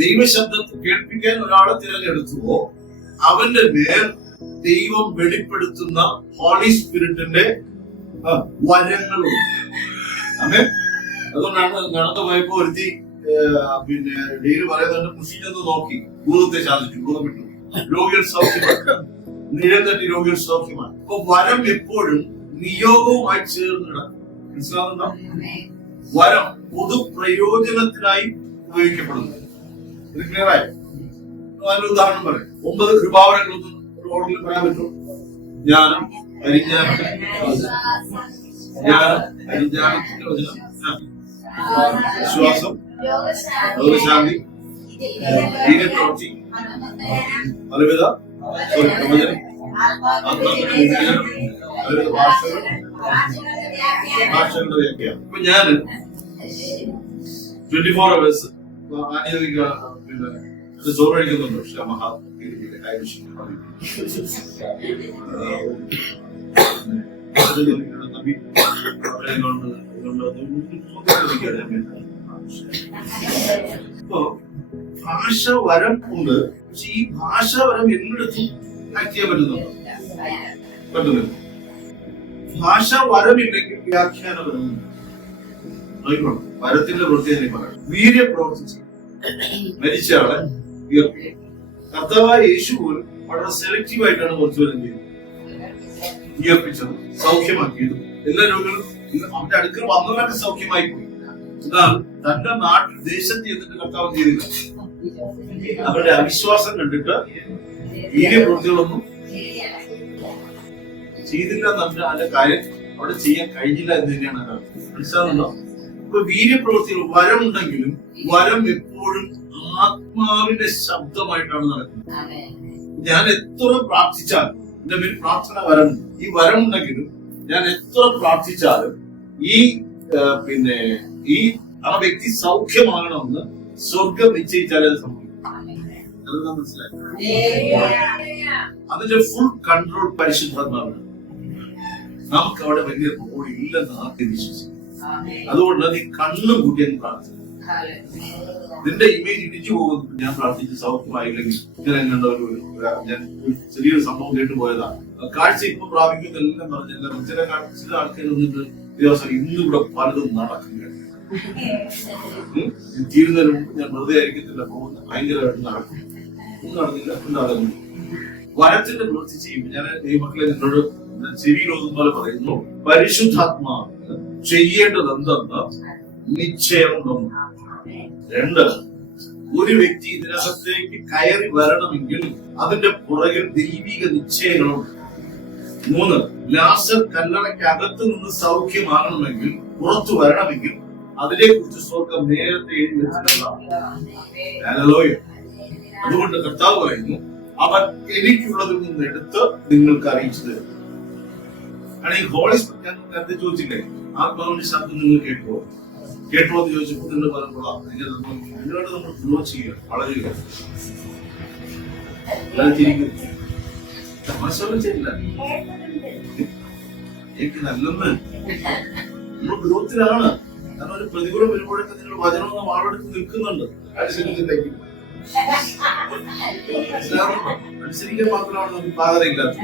ദൈവശബ്ദം കേൾപ്പിക്കാൻ ഒരാളെ തിരഞ്ഞെടുത്തുവോ, അവന്റെ മേൽ ദൈവം വെളിപ്പെടുത്തുന്ന ഹോളി സ്പിരിറ്റിന്റെ വരങ്ങളുണ്ട്. അതെ, അതുകൊണ്ടാണ് നടന്നു പോയപ്പോ ഒരുത്തി പിന്നെ ഡെയിലി പറയുന്നുണ്ട്, കൃഷി ചെന്ന് നോക്കി ഭൂതത്തെ ശാസിച്ചു, ഭൂതം വിട്ടു, രോഗികൾ സൗഖ്യമാണ്, നിഴത്തട്ടി രോഗികൾ സൗഖ്യമാണ്. അപ്പൊ വരം എപ്പോഴും നിയോഗവുമായി ചേർന്ന് കിടക്കും. മനസ്സിലാകുന്നുണ്ടോ? വരം പൊതുപ്രയോജനത്തിനായി ഉപയോഗിക്കപ്പെടുന്നു. ഇത് ക്ലിയറായി? അതിന് ഉദാഹരണം പറയാം. 9 കൃപാവരങ്ങളൊന്നും റോഡിൽ പറയാൻ പറ്റുമോ? ജ്ഞാനം, പരിജ്ഞാനം, പരിജ്ഞാനത്തിന്റെ വചനം, വിശ്വാസം, രോഗശാന്തി, ധീരപ്രവൃത്തി, പലവിധ പ്രവചനം, ആത്മാക്കളുടെ വിഭജനം, പലവിധ ഭാഷകളുടെ വ്യാഖ്യാനം. ഇപ്പൊ ഞാന് 24 hours പിന്നെ ചോറ് കഴിക്കുന്നുണ്ട്. പക്ഷെ മഹാ ഭാഷ വരം ഉണ്ട്. പക്ഷെ ഈ ഭാഷ വരം എന്നിടത്തും ആക്ട് ചെയ്യാൻ പറ്റുന്നുണ്ടോ? പറ്റുന്നില്ല. ഭാഷ വരമില്ലെങ്കിൽ വ്യാഖ്യാന വരമുണ്ട്. വരത്തിന്റെ പ്രത്യേകത പറയാം. വീര്യം പ്രവർത്തിച്ചു മരിച്ച ആളെ ഉയർത്തി. കർത്താവായ യേശു പോലും വളരെ സെലക്റ്റീവ് ആയിട്ടാണ് കുറച്ചു വരം ചെയ്തത്, ഉയർപ്പിച്ചത്, സൗഖ്യമാക്കിയത്. എല്ലാ രോഗികളും അവന്റെ അടുക്കൽ വന്നവരൊക്കെ സൗഖ്യമായി പോയി. എന്നാൽ തന്റെ നാട്ടിൽ ദേശത്ത് ചെന്നിട്ട് കർത്താവ് ചെയ്തില്ല. അവരുടെ അവിശ്വാസം കണ്ടിട്ട് വീര്യപ്രവൃത്തികളൊന്നും ചെയ്തില്ല എന്നല്ല, അതിന്റെ കാര്യം അവിടെ ചെയ്യാൻ കഴിഞ്ഞില്ല എന്ന് തന്നെയാണ് മനസ്സിലാകുന്നുണ്ടോ? ഇപ്പൊ വീര്യപ്രവൃത്തികൾ വരമുണ്ടെങ്കിലും വരം എപ്പോഴും ആത്മാവിന്റെ ശബ്ദമായിട്ടാണ് നടക്കുന്നത്. ഞാൻ എത്ര പ്രാർത്ഥിച്ചാലും, എന്റെ പേര് പ്രാർത്ഥന വരം, ഈ വരമുണ്ടെങ്കിലും ഞാൻ എത്ര പ്രാർത്ഥിച്ചാലും ഈ പിന്നെ ആ വ്യക്തി സൗഖ്യമാകണമെന്ന് സ്വർഗം നിശ്ചയിച്ചാലേ അത് സംഭവിക്കും. അതെന്താ മനസ്സിലായി? അതിന്റെ ഫുൾ കൺട്രോൾ പരിശുദ്ധാത്മാവാണ്. നമുക്ക് അവിടെ വലിയ റോൾ ഇല്ലെന്ന് ആദ്യം വിശ്വസിക്കും. അതുകൊണ്ട് നീ കണ്ണും കൂട്ടിയെന്ന് പ്രാർത്ഥിക്കും. നിന്റെ ഇമേജ് ഇടിച്ചു പോകുന്നു. ഞാൻ പ്രാർത്ഥിച്ച് സൗഖ്യമായില്ലെങ്കിൽ ഇങ്ങനെ ഞാൻ ചെറിയൊരു സംഭവം കേട്ടു പോയതാണ്. കാഴ്ച ഇപ്പൊ പ്രാപിക്കുന്നെല്ലാം പറഞ്ഞില്ല. ചില ആൾക്കാർ വന്നിട്ട് ദിവസം ഇന്നിവിടെ പലതും നടക്കുകയാണ്. തീരുന്നതിന് മുമ്പ് ഞാൻ വെറുതെ ആയിരിക്കത്തില്ല പോകുന്നത്, ഭയങ്കരമായിട്ട് നടക്കും. ഒന്നും നടന്നില്ല, ഉണ്ടാകുന്നു. വരത്തിന്റെ പ്രവൃത്തി ചെയ്യുമ്പോൾ ഞാൻ ദൈവമക്കളെ നിങ്ങളോട് ചെവിയിലൊന്നും പോലെ പറയുന്നു, പരിശുദ്ധാത്മാവ് ചെയ്യേണ്ടത് എന്തെന്ന് നിശ്ചയമുണ്ടെന്ന്. 2, ഒരു വ്യക്തി ഇതിനകത്തേക്ക് കയറി വരണമെങ്കിൽ അതിന്റെ പുറകിൽ ദൈവിക നിശ്ചയങ്ങളുണ്ട്. 3, ലാസർ കല്ലറയ്ക്കകത്ത് നിന്ന് സൗഖ്യമാകണമെങ്കിൽ, പുറത്തു വരണമെങ്കിൽ അതിനെ കുറിച്ച് സ്വർഗം നേരത്തെ എഴുതി വെച്ചിട്ടുള്ളതാണ്. അതുകൊണ്ട് കർത്താവ് പറയുന്നു, അവൻ എനിക്കുള്ളതിൽ നിന്ന് എടുത്ത് നിങ്ങൾക്ക് അറിയിച്ചു തരും. ഈ ഹോളി സ്പിരിറ്റ് ഞാൻ നേരത്തെ ചോദിച്ചില്ലേ, ആത്മാവിന്റെ ശബ്ദം നിങ്ങൾ കേട്ടോ എന്ന് ചോദിച്ചപ്പോൾ നിങ്ങൾ പറഞ്ഞോളാം. നിങ്ങളോട് നമ്മൾ ഫ്ലോ ചെയ്യുക, വളരുക. ചെയ്യില്ല, എനിക്ക് നല്ലെന്ന് നമ്മൾ ഗ്രോത്തിലാണ്. കാരണം ഒരു പ്രതികൂലം വരുമ്പോഴൊക്കെ നിങ്ങൾ വചനം വാളെടുത്ത് നിൽക്കുന്നുണ്ട്. അനുസരിച്ചില്ലെങ്കിൽ അനുസരിക്കാൻ മാത്രമാണ് നമുക്ക് പാകതയില്ലാത്തത്.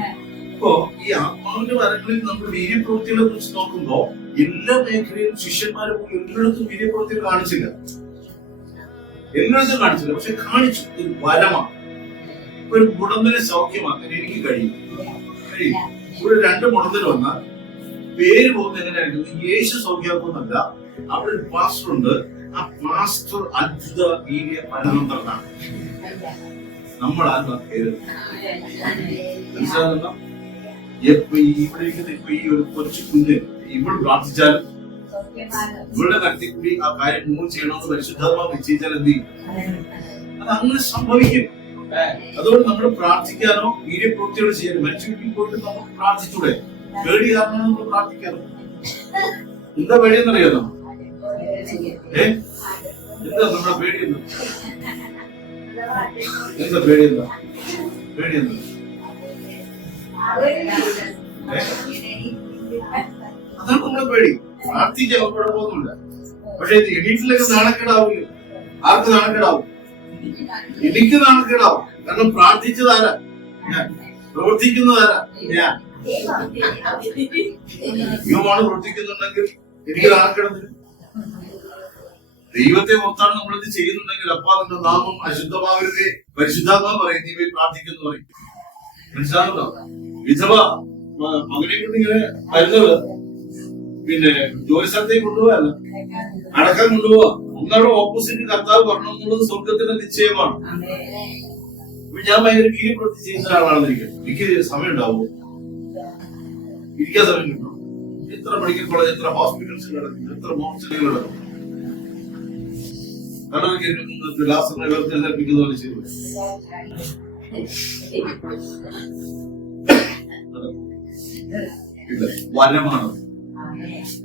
അപ്പോ ഈ ആത്മാവിന്റെ വരങ്ങളിൽ നമ്മൾ വീര്യപ്രവൃത്തികളെ കുറിച്ച് നോക്കുമ്പോ എല്ലാ മേഖലയിലും ശിഷ്യന്മാരെ എല്ലായിടത്തും വീര്യപ്രവൃത്തികൾ കാണിച്ചില്ല, പക്ഷെ കാണിച്ചു. ഇത് വരമാണ്. ഒരു മുടന്തനെ സൗഖ്യമാക്കാൻ എനിക്ക് കഴിയും. ഇവിടെ 2 മുടന്തൽ വന്നാൽ പേര് പോകുന്നത് എങ്ങനെയായിരിക്കും? യേശു സൗഖ്യമാക്കുന്നല്ല, അവിടെ ഒരു പാസ്റ്റർ ഉണ്ട്. ആ പാസ്റ്റർ അത്ഭുത വീര്യ പരമന്ത്രനാണ്. നമ്മളാണ് പേര്. മനസ്സിലാകുന്ന ഇവിടെ ഇരിക്കുന്ന ഇപ്പൊ ഈ ഒരു കൊച്ചു കുഞ്ഞ് ഇവിടെ പ്രാർത്ഥിച്ചാലും ഇവളുടെ കത്തി കൂടി ആ കാര്യം മൂവ് ചെയ്യണമെന്ന് പരിശുദ്ധാത്മാവ് നിശ്ചയിച്ചാൽ എന്ത് ചെയ്യും? അത് അങ്ങനെ സംഭവിക്കും. അതുകൊണ്ട് നമ്മൾ പ്രാർത്ഥിക്കാനോ വീര്യപ്രവൃത്തിയോട് ചെയ്യാനോ മനുഷ്യ വീട്ടിൽ പോയിട്ട് നമുക്ക് പ്രാർത്ഥിച്ചൂടെ? പേടി കാരണം നമ്മൾ പ്രാർത്ഥിക്കാനോ? എന്താ പേടിയെന്നറിയാലോ? എന്താ നമ്മുടെ പേടിയെന്ന്? എന്താ പേടിയെന്താ? പേടിയെന്താ? അതാണ് നമ്മുടെ പേടി. പ്രാർത്ഥിക്കാൻ കുഴപ്പമൊന്നുമില്ല, പക്ഷെ ഇത് എണീറ്റിലേക്ക് നാണക്കേടാവില്ല. ആർക്ക് നാണക്കേടാവും? എനിക്ക് നാണക്കേടാവും. കാരണം പ്രാർത്ഥിച്ചതാരാ? ഞാൻ. പ്രവർത്തിക്കുന്നതാരാ? ഞാൻ. ദൈവമാണ് പ്രവർത്തിക്കുന്നുണ്ടെങ്കിൽ എനിക്ക് നാണക്കേടത്തില്ല. ദൈവത്തെ ഓർത്താണ് നമ്മളിത് ചെയ്യുന്നുണ്ടെങ്കിൽ, അപ്പാ നിന്റെ നാമം അശുദ്ധമാവരുതേ, പരിശുദ്ധാത്മാവ് പറയും, നീ പോയി പ്രാർത്ഥിക്കുന്നു പറയും. മനസ്സിലാകുന്നുണ്ടോ? വിധവ മകനെ കൊണ്ട് ഇങ്ങനെ വരുന്നത് പിന്നെ ജോലി സ്ഥലത്തേക്ക് കൊണ്ടുപോകാല്ല, അടക്കം കൊണ്ടുപോവാ. ഒന്നാടെ ഓപ്പോസിറ്റ് കർത്താവ് പറഞ്ഞു എന്നുള്ളത് സ്വർഗത്തിന്റെ നിശ്ചയമാണ്. ഞാൻ ഭയങ്കര വീര്യപ്രവൃത്തി ചെയ്യുന്ന ഒരാളാണെന്നിരിക്കും. എനിക്ക് സമയം ഉണ്ടാവുമോ? ഇരിക്കാൻ സമയം കിട്ടും? എത്ര മെഡിക്കൽ കോളേജ്, എത്ര ഹോസ്പിറ്റൽസ് കിടക്കും, എത്ര മോർച്ചറികൾ കിടക്കും. കടലിൽ ലാസറിനെ വേർതിരിപ്പിക്കുന്ന പോലെ ചെയ്തു. വരമാണ്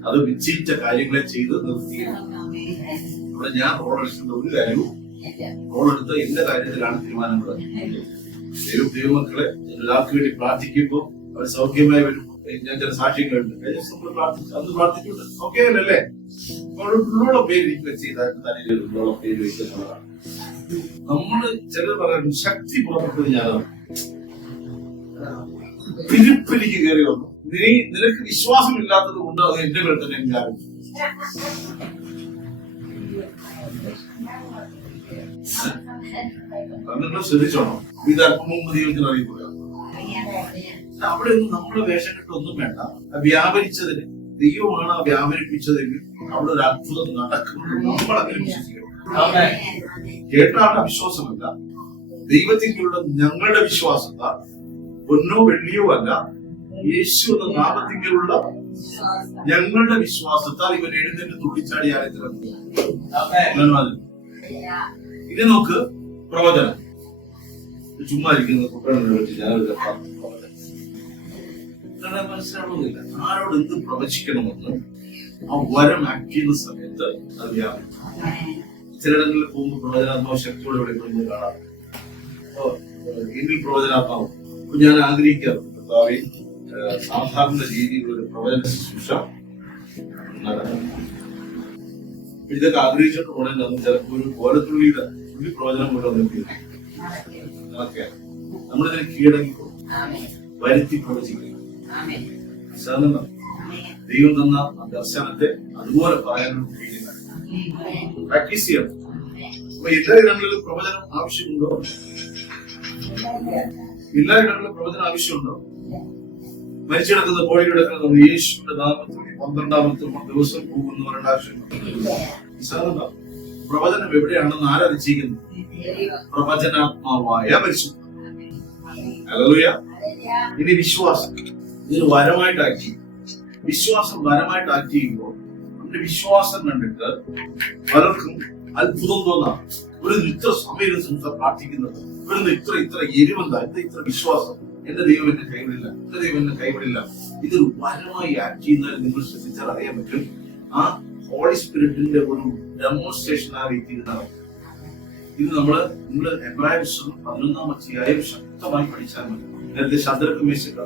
അത്. നിശ്ചയിച്ച കാര്യങ്ങളെ ചെയ്ത് നിർത്തി. അവിടെ ഞാൻ റോളെടുക്കേണ്ട ഒരു കാര്യവും റോളെടുത്ത് എന്റെ കാര്യത്തിലാണ് തീരുമാനങ്ങൾ. ദൈവമക്കളെ ഒരാൾക്ക് വേണ്ടി പ്രാർത്ഥിക്കുമ്പോൾ അവർ സൗഖ്യമായി വരും. ഞാൻ ചില സാക്ഷ്യങ്ങളുണ്ട്, അന്ന് പ്രാർത്ഥിച്ചിട്ടുണ്ട്. ഓക്കെ അല്ലല്ലേ? ഉള്ളോളം പേര് ചെയ്താൽ തന്നെ ഉള്ളോളം പേര് വയ്ക്കുന്നതാണ്. നമ്മള് ചിലർ പറയുന്നത് ശക്തി പുറപ്പെട്ടത് ഞാനാണ്. പിരിപ്പിരിക്ക് കയറി വന്നു. നിനക്ക് വിശ്വാസമില്ലാത്തത് കൊണ്ട് അത് എന്റെ പേര് തന്നെ എല്ലാവരും. നിങ്ങൾ ശ്രദ്ധിച്ചോണം. ഇത് അല്പം മുമ്പ് ദൈവത്തിന് അറിയിക്കുക. അവിടെ ഒന്നും നമ്മുടെ വേഷം കെട്ടൊന്നും വേണ്ട. വ്യാപരിച്ചതിന് ദൈവമാണ് ആ വ്യാപരിപ്പിച്ചതെങ്കിൽ അവിടെ ഒരു അത്ഭുതം നടക്കുന്നത് നമ്മളങ്ങനെ വിശ്വസിക്കണം. കേട്ടാളുടെ അവിശ്വാസമല്ല, ദൈവത്തിലുള്ള ഞങ്ങളുടെ വിശ്വാസത്താൽ പൊന്നോ വെള്ളിയോ അല്ല, യേശു എന്ന നാമത്തിലുള്ള ഞങ്ങളുടെ വിശ്വാസത്താൽ ഇവൻ എഴുന്നേറ്റ് തുള്ളിച്ചാടി ആയത്തിലെത്തി. ഇനി നോക്ക്, പ്രവചനം. ചുമ്മാ ഇരിക്കുന്ന കുട്ടികളെ വെച്ച് ഞാനൊരു മനസ്സിലാവുന്നില്ല. ആരോട് എന്ത് പ്രവചിക്കണമെന്ന് ആ വരം ആക്ട് ചെയ്യുന്ന സമയത്ത് അറിയാം. ചിലയിടങ്ങളിൽ പോകുമ്പോൾ പ്രവചനാത്മാവ് ശക്തിയോടെ ഇവിടെ കാണാം. എന്നിൽ പ്രവചനാത്മാവ് ഞാൻ ആഗ്രഹിക്കാറുണ്ട്. കർത്താവേ, സാധാരണ രീതിയിലുള്ള ഒരു പ്രവചന ശുശ്രൂഷ നടക്കണം. ഇതൊക്കെ ആഗ്രഹിച്ചിട്ട് പോകണമെങ്കിൽ ചിലപ്പോൾ ഒരു കോലത്തുള്ളിയുടെ തുള്ളി പ്രവചനം പോലെ ഒക്കെയാണ് നമ്മളിതിനെ കീഴടങ്ങിക്കോ വരുത്തി പ്രവചിക്കുക. ദൈവം തന്ന ദർശനത്തെ അതുപോലെ പറയാനുള്ള കഴിയുക. പ്രാക്ടീസ് ചെയ്യണം. അപ്പൊ എല്ലാ ഇടങ്ങളിലും പ്രവചനം ആവശ്യമുണ്ടോ? എല്ലാ ഇടങ്ങളിലും പ്രവചനം ആവശ്യമുണ്ടോ? മരിച്ചു കിടക്കുന്ന ബോഡി കിടക്കുന്നത് യേശുവിന്റെ നാമത്തിൽ 12ാമത്തെ ദിവസം പോകുന്നു പറയേണ്ട ആവശ്യമുണ്ടോ? പ്രവചനം എവിടെയാണെന്ന് ആരാധിച്ചിരിക്കുന്നു? പ്രവചനാത്മാവായ പരിശുദ്ധ. ഹല്ലേലൂയ. ഇനി വിശ്വാസം ഇതൊരു വരമായിട്ടാക്കി. വിശ്വാസം വരമായിട്ട് ആക്ട് ചെയ്യുമ്പോൾ നമ്മുടെ വിശ്വാസം കണ്ടിട്ട് പലർക്കും അത്ഭുതം തോന്നാം. ഒരു ഇത്ര സമയം പ്രാർത്ഥിക്കുന്നത്, ഒരു ഇത്ര എരിവെന്താ, ഇത്ര വിശ്വാസം, എന്റെ ദൈവം എന്നെ കൈവിടില്ല, എന്റെ ദൈവം എന്നെ കൈവിടില്ല. ഇതൊരു വരമായി ആക്ട് ചെയ്യുന്നതിന് നിങ്ങൾ ശ്രദ്ധിച്ചാൽ അറിയാൻ പറ്റും. ആ ഹോളി സ്പിരിറ്റിന്റെ ഒരു ഡെമോൺസ്ട്രേഷൻ ആ വ്യക്തിയിലാണ്. ഇത് നിങ്ങൾ എബ്രായ പുസ്തകം 11-ാം അധ്യായം ശക്തമായി പഠിച്ചാൽ മതി. നേരത്തെ ശദ്രക്ക് മേശക്ക്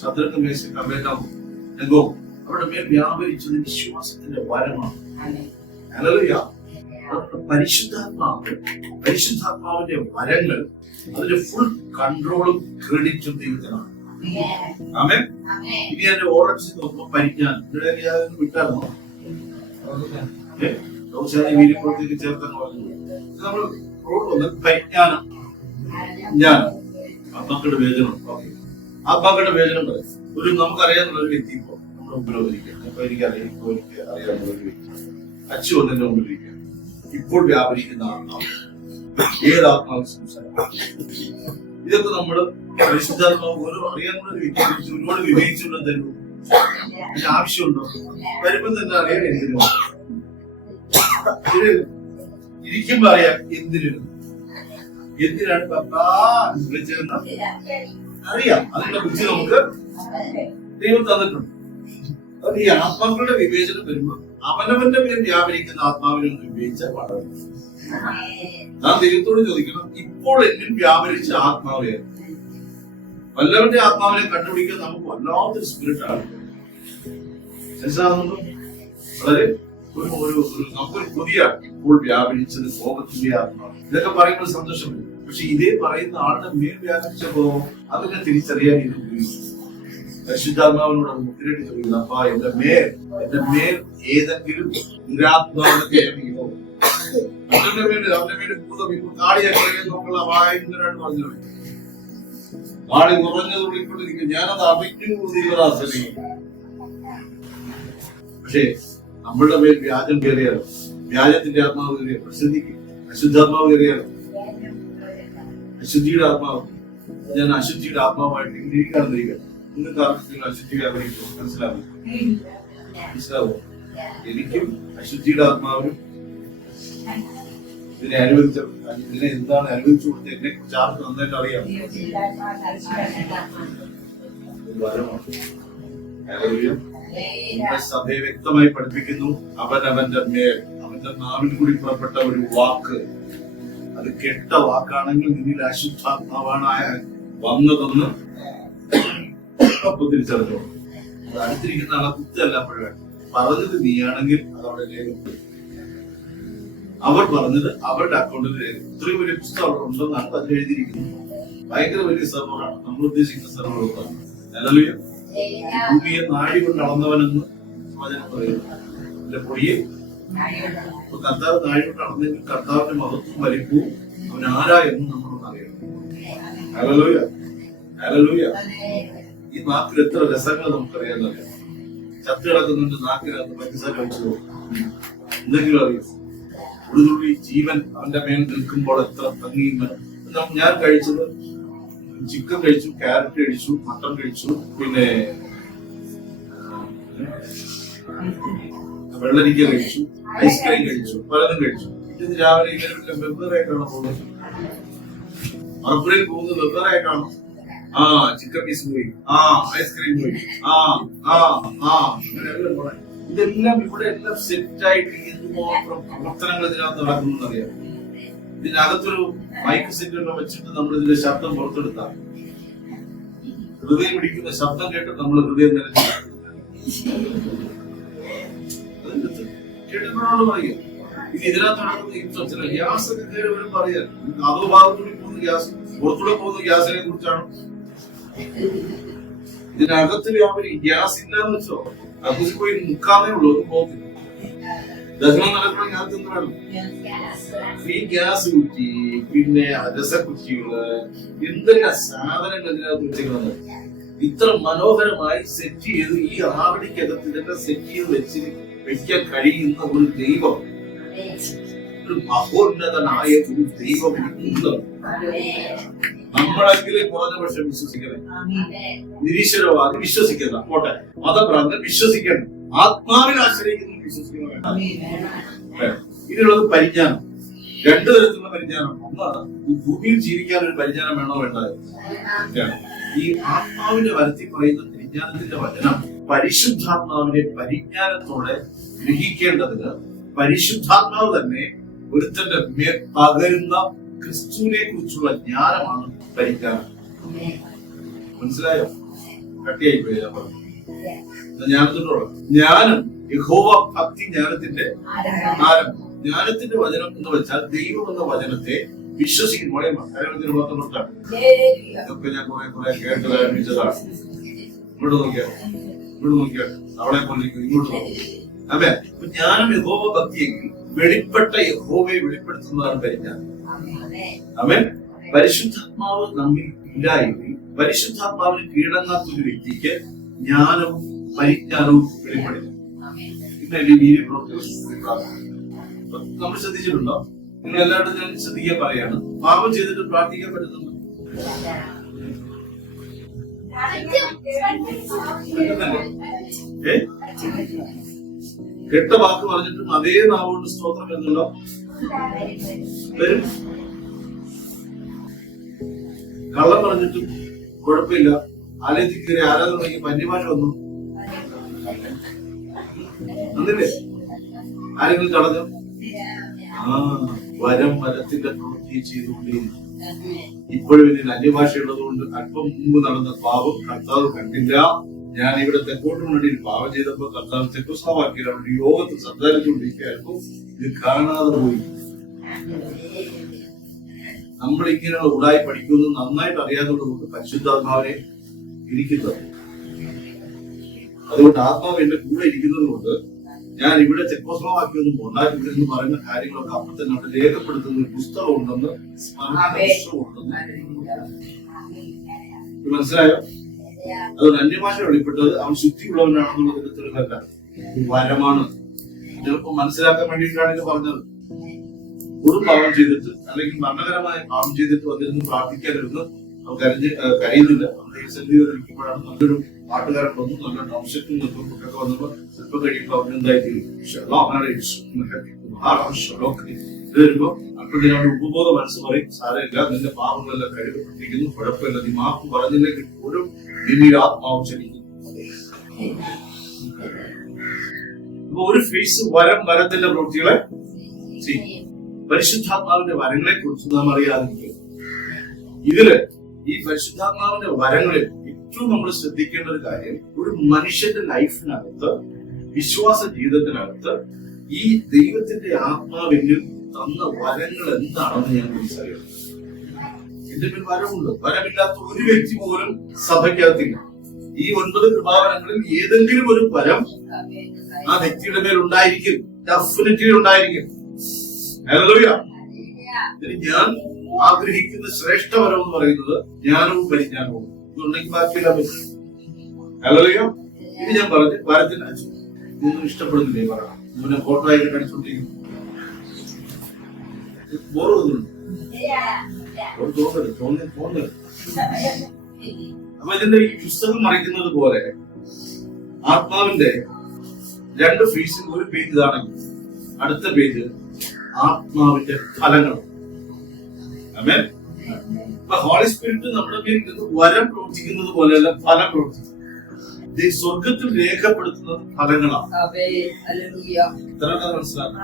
ശദ്രക്ക് മേശക്ക് അബേദ്നെഗോ അവരുടെ മേൽ വ്യാപരിച്ചത് വിശ്വാസത്തിന്റെ വരമാണ്. ഹല്ലേലൂയ. പരിശുദ്ധാത്മാവിന്റെ വരങ്ങൾ അതിന്റെ ഫുൾ കൺട്രോളും ക്രെഡിറ്റും ദൈവത്തിനാണ്. ആമേൻ. ഇനി എന്റെ ഓർഡൻസ് നോക്കുമ്പോൾ പരിജ്ഞാനം വിട്ടായിരുന്നോ? വീര്യപ്പുറത്തേക്ക് ചേർത്താൻ നമ്മൾ പരിജ്ഞാനം, ജ്ഞാനം, ആത്മാക്കളുടെ വേചനം. ആത്മാക്കളുടെ വേചനം പറയും. ഒരു നമുക്കറിയാവുന്ന ഒരു വ്യക്തി ഇപ്പോ നമ്മുടെ മുമ്പിലോരിക്കുകയാണ്. ഇപ്പൊ എനിക്ക് അറിയാവുന്ന ഒരു വ്യക്തി അച്ചു ഒന്നിന്റെ മുമ്പിലിരിക്കുകയാണ്. ഇപ്പോൾ വ്യാപരിക്കുന്ന ആത്മാവ്, ഏത് ആത്മാവ് സംസാരിക്കും? ഇതൊക്കെ നമ്മള് പരിശുദ്ധാത്മാവ് ഓരോ അറിയാവുന്ന ഒരു വ്യക്തിയെ കുറിച്ച് ഒരുപാട് വിവേചിച്ചുകൊണ്ട് തരുമോ? അതിന് ആവശ്യമുണ്ടോ? വരുമ്പോ തന്നെ അറിയാൻ എന്തിനു ഇരിക്കുമ്പോ അറിയാം എന്തിനാണ് പപ്പാ വിളിച്ചതെന്ന് അറിയാം. അതിനുള്ള ബുദ്ധി നമുക്ക് ദൈവം തന്നിട്ടുണ്ട്. അത് ഈ ആത്മാക്കളുടെ വിവേചനം വരുമ്പോൾ അവനവന്റെ പേര് വ്യാപരിക്കുന്ന ആത്മാവിനെ ഒന്ന് വിവേചിച്ചാൽ വളരെ നാം ദൈവത്തോട് ചോദിക്കണം, ഇപ്പോൾ എന്നിൽ വ്യാപരിച്ച ആത്മാവെ. വല്ലവന്റെ ആത്മാവിനെ കണ്ടുപിടിക്കാൻ നമുക്ക് വല്ലാത്തൊരു സ്പിരിറ്റാണ്. മനസ്സിലാകുന്നുണ്ടോ? വളരെ നമുക്കൊരു പുതിയ ഇപ്പോൾ വ്യാപരിച്ചത് ലോകത്തിന്റെ ആത്മാവ്. ഇതൊക്കെ പറയുമ്പോൾ സന്തോഷം വരും. പക്ഷെ ഇതേ പറയുന്ന ആളുടെ മേൽ വ്യാപിച്ചപ്പോ അതിനെ തിരിച്ചറിയാൻ ഇത് ഉപയോഗിക്കും. പരിശുദ്ധാത്മാവിനോട് മുദ്രയിട്ട് ചോദിക്കുന്നു, അപ്പാ എന്റെ മേൽ ഏതെങ്കിലും ദുരാത്മാവിനെ വ്യാപിക്കുമോ? അവന്റെ മേല് ഭൂതം ഇപ്പോൾ കാളിയാക്കി നോക്കുള്ള ഭയങ്കരമായിട്ട് പറഞ്ഞു. കാളി കുറഞ്ഞത് വിളിക്കൊണ്ടിരിക്കും, ഞാനത് അഭിജ്ഞു ദൈവദാസനെ. പക്ഷേ നമ്മളുടെ മേൽ വ്യാജം കയറിയാലോ, വ്യാജത്തിന്റെ ആത്മാവ് കയറിയാൽ പ്രസിദ്ധിക്കും. അശുദ്ധാത്മാവ് കയറിയാലോ, അശുദ്ധിയുടെ ആത്മാവ്. ഞാൻ അശുദ്ധിയുടെ ആത്മാവായിട്ട് ഇരിക്കാതിരിക്കാം. നിങ്ങൾക്ക് ആർക്കും അശുദ്ധി വ്യാപരിക്കും. മനസ്സിലാവോ? എനിക്കും അശുദ്ധിയുടെ ആത്മാവിനും ഇതിനെ എന്താണ് അനുവദിച്ചു കൊടുത്തത് എന്നെ കുറിച്ച് ആർക്ക് നന്നായിട്ട് അറിയാം. സഭയെ വ്യക്തമായി പഠിപ്പിക്കുന്നു, അവന്റെ മേൽ അവന്റെ നാവിൽ കൂടി പുറപ്പെട്ട ഒരു വാക്ക്, അത് കെട്ട വാക്കാണെങ്കിൽ നിന്നിൽ അശുദ്ധാത്മാവാണ് വന്നതെന്ന് അപ്പൊ തിരിച്ചറിഞ്ഞോ. അത് അടുത്തിരിക്കുന്ന ആളെ കുറ്റല്ല. അപ്പോഴാണ് പറഞ്ഞത് നീയാണെങ്കിൽ അതവിടെ രേഖപ്പെടും. അവർ പറഞ്ഞത് അവരുടെ അക്കൗണ്ടിൽ രേഖ. ഇത്രയും വലിയ പുസ്തകം അവിടെ ഉണ്ടെന്നാണ് അതിൽ എഴുതിയിരിക്കുന്നത്. ഭയങ്കര വലിയ സെർവറാണ് നമ്മൾ ഉദ്ദേശിക്കുന്ന സെർവർ. ഹല്ലേലൂയ. ഭൂമിയെ നാഴി കൊണ്ട് അളന്നവനെന്ന് വചനം പറയുന്നു. അല്ലെ പൊടിയെ കർത്താവ് നാഴി കൊണ്ട് അളന്നെങ്കിൽ കർത്താവിന്റെ മഹത്വവും വലിപ്പവും അവൻ ആരാ എന്ന് നമ്മളൊന്ന് അറിയണം. ഹല്ലേലൂയ. ഹല്ലേലൂയ. ഈ നാക്കിൽ എത്ര രസങ്ങൾ നമുക്കറിയാന്നറിയാം. ചത്ത് കിടക്കുന്നുണ്ട് നാക്കിനകത്ത് പഞ്ചസാര വെച്ചു എന്തെങ്കിലും അറിയാം. ഒരു തുള്ളി ജീവൻ അവന്റെ മേൽ നിൽക്കുമ്പോൾ എത്ര ഭംഗിയും. ഞാൻ കഴിച്ചത് ചിക്കൻ കഴിച്ചു, ക്യാരറ്റ് കഴിച്ചു, മട്ടൺ കഴിച്ചു, പിന്നെ വെള്ളരിക്ക കഴിച്ചു, ഐസ്ക്രീം കഴിച്ചു, പലതും കഴിച്ചു. ഇത് രാവിലെ ഇങ്ങനെ വെവ്വേറെയായിട്ടാണോ പോകുന്നത്? മറപ്പുറയിൽ പോകുന്നത് വെവ്വേറെയായിട്ടാണോ? ചിക്കൻ പീസ് പോയി, ഐസ്ക്രീം പോയി, അങ്ങനെയെല്ലാം പോണേ. ഇതെല്ലാം ഇവിടെ എല്ലാം സെറ്റായിട്ട് എന്തുമാത്രം പ്രവർത്തനങ്ങൾ ഇതിനകത്ത് നടക്കുന്നു അറിയാം. ഇതിനകത്തൊരു മൈക്ക് സെറ്റ് വെച്ചിട്ട് നമ്മൾ ഇതിന്റെ ശബ്ദം പുറത്തെടുത്താൽ ഹൃദയം പിടിക്കുന്ന ശബ്ദം കേട്ട് നമ്മൾ ഹൃദയം കേട്ടിട്ടുണ്ടോ പറയുക. ഇത് ഇതിനകത്ത് നടക്കുന്ന ചില ഗ്യാസ് ഒക്കെ കയറി പറയാൻ അതോ ഭാഗത്തൂടെ പോകുന്ന ഗ്യാസ് പുറത്തൂടെ പോകുന്ന ഗ്യാസിനെ കുറിച്ചാണ്. ഇതിനകത്ത് വ്യാപരി ഗ്യാസ് ഇല്ലാന്ന് വെച്ചോ അത് പോയി മുക്കാന്നേ ഉള്ളൂ, ഒന്നും പോകത്തില്ല. ദഹനം നടക്കണമെങ്കിൽ അകത്തുനിന്ന് വേണം. ഈ ഗ്യാസ് കുറ്റി, പിന്നെ രസക്കുറ്റികള്, എന്തെല്ലാം സാധനങ്ങൾ ഇതിനകത്ത് വെച്ചിരിക്കുന്നത്. ഇത്ര മനോഹരമായി സെറ്റ് ചെയ്ത് ഈ ആവടിക്കകത്ത് ഇതൊക്കെ സെറ്റ് ചെയ്ത് വെക്കാൻ കഴിയുന്ന ഒരു ദൈവം, ഒരു മഹോന്നതനായ ഒരു ദൈവം ഉണ്ട്. നമ്മളെങ്കിലും കുറഞ്ഞ പക്ഷം വിശ്വസിക്കണം. നിരീശ്വരവാദി വിശ്വസിക്കുന്ന പോട്ടെ, മതഭ്രാന്തൻ വിശ്വസിക്കണം, ആത്മാവിൽ ആശ്രയിക്കുന്ന വിശ്വസിക്കുന്ന. ഇതിനുള്ളത് പരിജ്ഞാനം, രണ്ടു തരത്തിലുള്ള പരിജ്ഞാനം. ഒന്നാണ് ഈ ഭൂമിയിൽ ജീവിക്കാൻ ഒരു പരിജ്ഞാനം വേണോ വേണ്ടത്. ഈ ആത്മാവിന്റെ വരത്തിൽ പറയുന്ന പരിജ്ഞാനത്തിന്റെ വചനം പരിശുദ്ധാത്മാവിന്റെ പരിജ്ഞാനത്തോടെ ഗ്രഹിക്കേണ്ടതിന് പരിശുദ്ധാത്മാവ് തന്നെ ഒരുത്തന്റെ മേൽ പകരുന്ന ക്രിസ്തുവിനെ കുറിച്ചുള്ള ജ്ഞാനമാണ് പരിജ്ഞാനം. മനസ്സിലായോ? കട്ടിയായി പോയി ജ്ഞാനത്തിനോട്. ജ്ഞാനം യഹോവ ഭക്തി ജ്ഞാനത്തിന്റെ ആരംഭം. ജ്ഞാനത്തിന്റെ വചനം എന്ന് വെച്ചാൽ ദൈവം എന്ന വചനത്തെ വിശ്വസിക്കുന്നു. ഇതൊക്കെ ഞാൻ കുറെ കേട്ട് ആരംഭിച്ചതാണ്. ഇങ്ങോട്ട് നോക്കിയാൽ അവളെ പോലെ ഇങ്ങോട്ട് നോക്കും. അതെ, ജ്ഞാനം യഹോവ ഭക്തിയെങ്കിൽ വെളിപ്പെട്ട യഹോവയെ വെളിപ്പെടുത്തുന്നതാണ് പരിജ്ഞാനം. അവൻ പരിശുദ്ധാത്മാവ് നമ്മിൽ ഇല്ലായെങ്കിൽ പരിശുദ്ധാത്മാവിന് കീഴടങ്ങാത്തൊരു വ്യക്തിക്ക് ജ്ഞാനവും പരിജ്ഞാനവും വെളിപ്പെടുന്നു. പിന്നെ നമ്മൾ ശ്രദ്ധിച്ചിട്ടുണ്ടോ? നിങ്ങൾ എല്ലാവരും ഞാൻ ശ്രദ്ധിക്കാൻ പറയാണ്, പാപം ചെയ്തിട്ട് പ്രാർത്ഥിക്കാൻ പറ്റുന്നുണ്ടോ? കെട്ട വാക്ക് പറഞ്ഞിട്ടും അതേ നാവുകൊണ്ട് സ്തോത്രം എന്നുണ്ടോ? വരും. കള്ളം പറഞ്ഞിട്ടും കുഴപ്പമില്ല, ആലയത്തിൽ കയറി ആരാധന തുടങ്ങി പന്യഭാഷ വന്നു എന്നില്ലേ? ആരെങ്കിലും തടഞ്ഞു? വരം വരത്തിന്റെ പ്രവൃത്തി ചെയ്തുകൊണ്ടിരുന്നു. ഇപ്പോഴും ഇതിന് അന്യഭാഷ ഉള്ളതുകൊണ്ട് അല്പം മുമ്പ് നടന്ന പാപം കർത്താവ് കണ്ടില്ല. ഞാൻ ഇവിടെ തെക്കോട്ട് വേണ്ടി പാപം ചെയ്തപ്പോ കർത്താവ് തെക്കുസ്വാക്കിയില്ല. അവിടെ യോഗത്തിൽ സംസാരിച്ചുകൊണ്ടിരിക്കുകയായിരുന്നു, ഇത് കാണാതെ പോയി. നമ്മൾ ഇങ്ങനെയുള്ള ഉടായി പഠിക്കുന്നത് നന്നായിട്ട് അറിയാത്തതുകൊണ്ട് പരിശുദ്ധാത്മാവിനെ ഇരിക്കുന്നത്. അതുകൊണ്ട് ആത്മാവ് എന്റെ കൂടെ ഇരിക്കുന്നത് കൊണ്ട് ഞാൻ ഇവിടെ ചെക്കോസ്ലോവാക്കിയൊന്നും ഉണ്ടാക്കില്ല എന്ന് പറയുന്ന കാര്യങ്ങളൊക്കെ അപ്പോൾ തന്നെ അവിടെ രേഖപ്പെടുത്തുന്ന ഒരു പുസ്തകം ഉണ്ടെന്ന് മനസ്സിലായോ? അതുകൊണ്ട് അന്യഭാഷ വെളിപ്പെട്ടത് അവൻ ശുദ്ധിയുള്ളവനാണെന്നുള്ള തരത്തിലുള്ളതല്ല, വരമാണ്. ചിലപ്പോ മനസ്സിലാക്കാൻ വേണ്ടിയിട്ടാണ് ഇത് പറഞ്ഞത്. ഒരു പാവം ചെയ്തിട്ട് അല്ലെങ്കിൽ മരണകരമായ പാവം ചെയ്തിട്ട് വന്നിരുന്ന് പ്രാർത്ഥിക്കാനിരുന്ന് കരയുന്നില്ല. ഇരിക്കുമ്പോഴാണ് നല്ലൊരു പാട്ടുകാരൻ വന്നു, നല്ല ഡോംസെറ്റും ഒക്കെ വന്നപ്പോ ചിലപ്പോൾ കഴിയുമ്പോൾ അവനെന്തായിത്തീരും വരുമ്പോ അപ്പോഴത്തേനാണ് ഉപബോധ മനസ്സ് പറയും, സാരമില്ല, നിന്റെ പാപങ്ങളെല്ലാം കഴുകപ്പെട്ടിരിക്കുന്നു, കുഴപ്പമില്ല, നീ മാപ്പ് പറഞ്ഞില്ലെങ്കിൽ പോലും നിന്റെ ആത്മാവ് ചലിക്കുന്നു. അപ്പൊ ഒരു ഫേസ് വരത്തിന്റെ പ്രവൃത്തികളെ ചെയ്യും. പരിശുദ്ധാത്മാവിന്റെ വരങ്ങളെ കുറിച്ച് നാം അറിയാതിരിക്കും. ഇതില് ഈ പരിശുദ്ധാത്മാവിന്റെ വരങ്ങളിൽ ഏറ്റവും നമ്മൾ ശ്രദ്ധിക്കേണ്ട ഒരു കാര്യം, ഒരു മനുഷ്യന്റെ ലൈഫിനകത്ത്, വിശ്വാസ ജീവിതത്തിനകത്ത് ഈ ദൈവത്തിന്റെ ആത്മാവിന് തന്ന വരങ്ങൾ എന്താണെന്ന് ഞാൻ മനസ്സിലാക്കണം. എന്റെ മേൽ വരമുണ്ട്. വരമില്ലാത്ത ഒരു വ്യക്തി പോലും സഭയ്ക്കകത്തില്ല. ഈ 9 കൃപാവരങ്ങളിൽ ഏതെങ്കിലും ഒരു വരം ആ വ്യക്തിയുടെ മേൽ ഉണ്ടായിരിക്കും, ഡെഫിനറ്റ്ലി ഉണ്ടായിരിക്കും. ഞാൻ ആഗ്രഹിക്കുന്ന ശ്രേഷ്ഠവരം എന്ന് പറയുന്നത് ജ്ഞാനവും പരിജ്ഞാനവും. ഇതുണ്ടെങ്കിൽ ബാക്കിയെല്ലാം പറ്റും. ഹല്ലേലൂയ. ഇത് ഞാൻ പറഞ്ഞു വരത്തിന് ഇതൊന്നും ഇഷ്ടപ്പെടുന്നില്ലേ പറയണം. പിന്നെ ഫോട്ടോ ആയിട്ട് കാണിച്ചോണ്ടിരിക്കുന്നു. ബോർ തോന്നുന്നു. അപ്പൊ ഇതിന്റെ ഈ പുസ്തകം മറിക്കുന്നത് പോലെ ആത്മാവിന്റെ 2 ഫീസിൽ ഒരു പേജ് ഇതാണെങ്കിൽ അടുത്ത പേജ് ആത്മാവിന്റെ ഫലങ്ങൾ. ആമേൻ. അപ്പൊ ഹോളി സ്പിരിറ്റ് നമ്മുടെ മേൽ വരം പ്രവർത്തിക്കുന്നത് പോലെയല്ല, ഫലം പ്രവർത്തിക്കുന്നത്. സ്വർഗത്തിൽ രേഖപ്പെടുത്തുന്നത് ഫലങ്ങളാണ്. മനസ്സിലാക്കാം.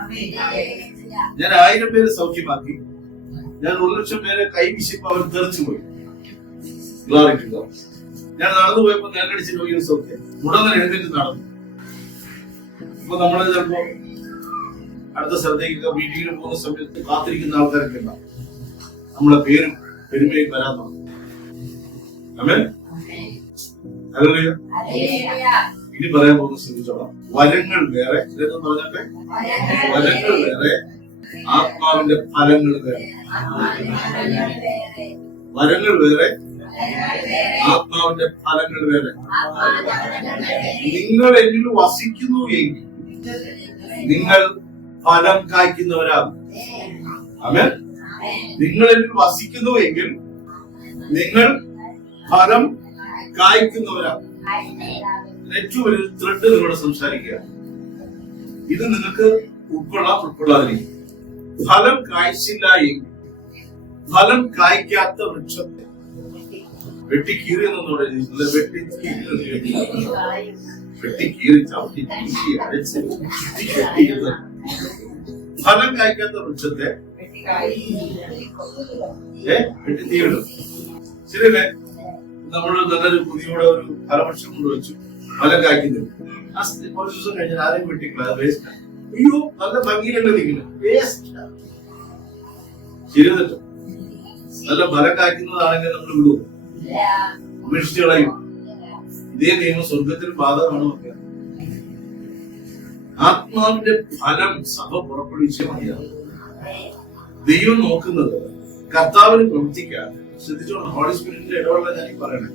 ഞാൻ 1000 പേരെ സൗഖ്യമാക്കി, ഞാൻ 1,00,000 പേരെ കൈവീശിപ്പോ അവർ തെറിച്ചുപോയി. ഞാൻ നടന്നു പോയപ്പോ നേരടിച്ച് രോഗികൾ സൗഖ്യം, ഉടനെ എഴുന്നേറ്റ് നടന്നു. ഇപ്പൊ നമ്മള് ചിലപ്പോ അടുത്ത സ്ഥലത്തേക്ക് മീറ്റിങ്ങിന് പോകുന്ന സമയത്ത് കാത്തിരിക്കുന്ന ആൾക്കാരൊക്കെ ഉണ്ടാവും. നമ്മളെ പേരും പെരുമയും വരാൻ തുടങ്ങും. ആമേൻ. ഹല്ലേലൂയ. ഇനി പറയാൻ പോകുന്ന ശ്രമിച്ചോളാം. വരങ്ങൾ വേറെ, ഇതെന്ന് പറഞ്ഞാട്ടെ, വരങ്ങൾ വേറെ, ആത്മാവിന്റെ ഫലങ്ങൾ വേറെ. വരങ്ങൾ വേറെ, ആത്മാവിന്റെ ഫലങ്ങൾ വേറെ. നിങ്ങൾ എന്നിൽ വസിക്കുന്നു എങ്കിൽ നിങ്ങൾ ഫലം കായ്ക്കുന്നവരാകും. ആമേൻ. നിങ്ങൾ എന്നിൽ വസിക്കുന്നു എങ്കിൽ നിങ്ങൾ ഫലം കായ്ക്കുന്നവരാകും. ഏറ്റവും വലിയ ത്രെഡ് നിങ്ങളോട് സംസാരിക്കുക. ഇത് നിങ്ങൾക്ക് ഉൾക്കൊള്ളാതിരിക്കും. ഫലം കായ്ച്ചില്ല എങ്കിൽ, ഫലം കായ്ക്കാത്ത വൃക്ഷത്തെ വെട്ടിക്കീറിയെന്നോട് വെട്ടിക്കീറി ചവിട്ടി തീറ്റി അരച്ച് വെട്ടിയത്. ഫലം കായ്ക്കാത്ത വൃക്ഷത്തെ വെട്ടിത്തീടും. ശരിയല്ലേ? നമ്മൾ നല്ലൊരു പുതിയോടെ ഒരു ഫലവൃക്ഷം കൊണ്ടുവച്ചു, ഫലം കായ്ക്കുന്നില്ല. ആ കുറച്ച് ദിവസം കഴിഞ്ഞാൽ ആരെയും വെട്ടിക്കളാ, വേസ്റ്റ്. അയ്യോ, നല്ല ഭംഗിയിലല്ലേ നിൽക്കുന്നത്, വേസ്റ്റ്. ശരി തെറ്റും. നല്ല ഫലം കായ്ക്കുന്നതാണെങ്കിൽ നമ്മൾ വിടുവോ? ഉപേക്ഷിച്ച് കളയും. ഇതേ നിയമം സ്വർഗത്തിന് ബാധകമാണ്. നോക്കുക, ആത്മാവിന്റെ ഫലം സഭ പുറപ്പെടുവിച്ച മതിയാണ്. ദൈവം നോക്കുന്നത് കർത്താവിന് പ്രവർത്തിക്കാൻ. ശ്രദ്ധിച്ചോണം, ഹോളി സ്പിരിറ്റിന്റെ ഇടപെടല ഞാൻ പറയണേ.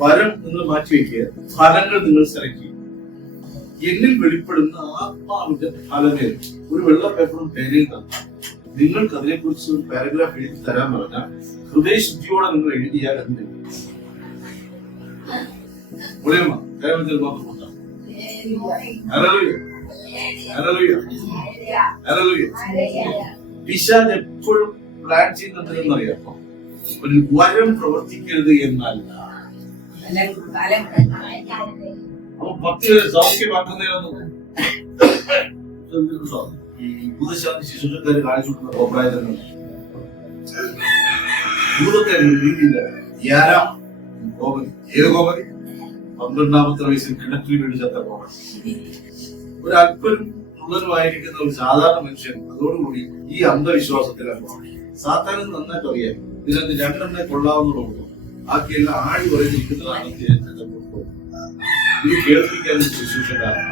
വരം നിങ്ങൾ മാറ്റിവെക്കുക, ഫലങ്ങൾ നിങ്ങൾ സെലക്ട് ചെയ്യും. എന്നിൽ വെളിപ്പെടുന്ന ആത്മാവിന്റെ ഫലമേ. ഒരു വെള്ള പേപ്പറും പേനയും തന്നു, നിങ്ങൾക്ക് അതിനെക്കുറിച്ച് ഒരു പാരഗ്രാഫ് എഴുതി തരാൻ പറഞ്ഞാൽ ഹൃദയശുദ്ധിയോടെ നിങ്ങൾ എഴുതിയാൽ അതിന്റെ പിശാച് എപ്പോഴും പ്ലാൻ ചെയ്യുന്നതെന്ന് അറിയാമോ? ഒരു വരം പ്രവർത്തിക്കരുത് എന്നല്ല. അപ്പൊ 10 പേരെ സൗഖ്യമാക്കുന്നതിനൊന്നും ഈ ഭൂതശാന്തി ശിശുക്കാര് കാണിച്ചുകൊടുക്കുന്ന അഭിപ്രായങ്ങൾ ഭൂതത്തെ രീതിയില്ല. കോമതി, ഏത് കോമതി? 12ാമത്തെ വയസ്സിൽ കിണറ്റിൽ വീട് ചത്ത കോമതി. ഒരു അല്പനും ഉള്ളനുമായിരിക്കുന്ന ഒരു സാധാരണ മനുഷ്യൻ അതോടുകൂടി ഈ അന്ധവിശ്വാസത്തിലാണ്. സാധാരണ നന്നായിട്ട് അറിയാം, ഇതിനകത്ത് 2 എണ്ണേ കൊള്ളാവുന്നതുള്ളൂ, ബാക്കിയെല്ലാം ആടി പറയുന്നിരിക്കുന്നതാണ്. ഇത് കേൾപ്പിക്കാൻ ശുശ്രൂഷക്കാരാണ്.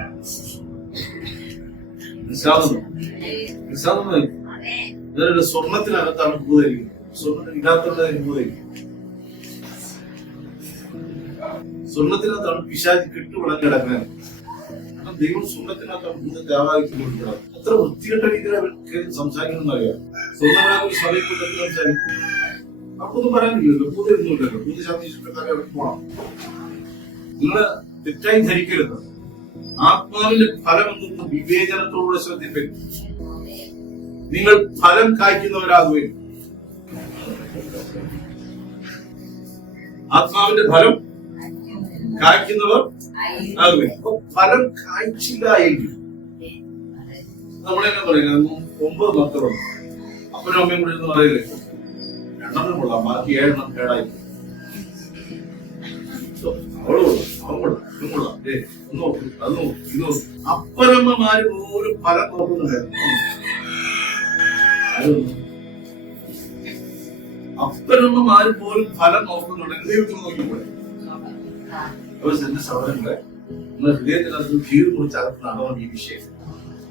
സ്വർണത്തിനകത്താണ് ഭൂതരിക്കുന്നത്, സ്വർണത്തിന് ഇടാത്തുള്ളതിന് ഭൂതരിക്കും. സ്വർണത്തിനകത്താണ് പിശാച് കെട്ടുവിളഞ്ഞ് കിടക്കുന്നത്. കാരണം ദൈവം സ്വർണത്തിനകത്താണ് ഭൂതത്തെ ആവാഹിക്കുന്നത്. അത്ര വൃത്തികെട്ട രീതിയിൽ അവർ സംസാരിക്കണം അറിയാം. സ്വർണ്ണ സഭയെ കൊണ്ട് സംസാരിക്കും. അപ്പൊന്നും പറയാനില്ലല്ലോ, ഭൂതയൊന്നുമില്ലല്ലോ. ഭൂതശാന്തി ശിഷ്ടക്കാരെ അവിടെ പോകണം. നിങ്ങള് തെറ്റായി ധരിക്കരുത്. ആത്മാവിന്റെ ഫലം എന്തെന്ന് വിവേചനത്തോടുകൂടെ ശ്രദ്ധിപ്പിക്കും. നിങ്ങൾ ഫലം കായ്ക്കുന്നവരാകുകയും. ആത്മാവിന്റെ ഫലം കായ്ക്കുന്നവർ ആകുകയും. ഫലം കായ്ച്ചില്ല എങ്കിൽ നമ്മളെന്നെ പറയുന്നത് 9 മക്കളുണ്ട്, അപ്പനും അമ്മയും കൂടി എന്ന് പറയില്ലേ, 2 കൊള്ളാം, ബാക്കി 7 കേടായി. അപ്പനമ്മമാര് പോലും ഫലം നോക്കുന്നുണ്ടായിരുന്നു. അപ്പനമ്മമാര് പോലും ഫലം നോക്കുന്നുണ്ടെങ്കിൽ ദൈവത്തിന് നോക്കിക്കൂടെ? എന്റെ സഹോദരങ്ങളെ, നിങ്ങളുടെ ഹൃദയത്തിനകത്ത് കീറ് കുറിച്ച് അകത്ത് നടന്ന ഈ വിഷയം,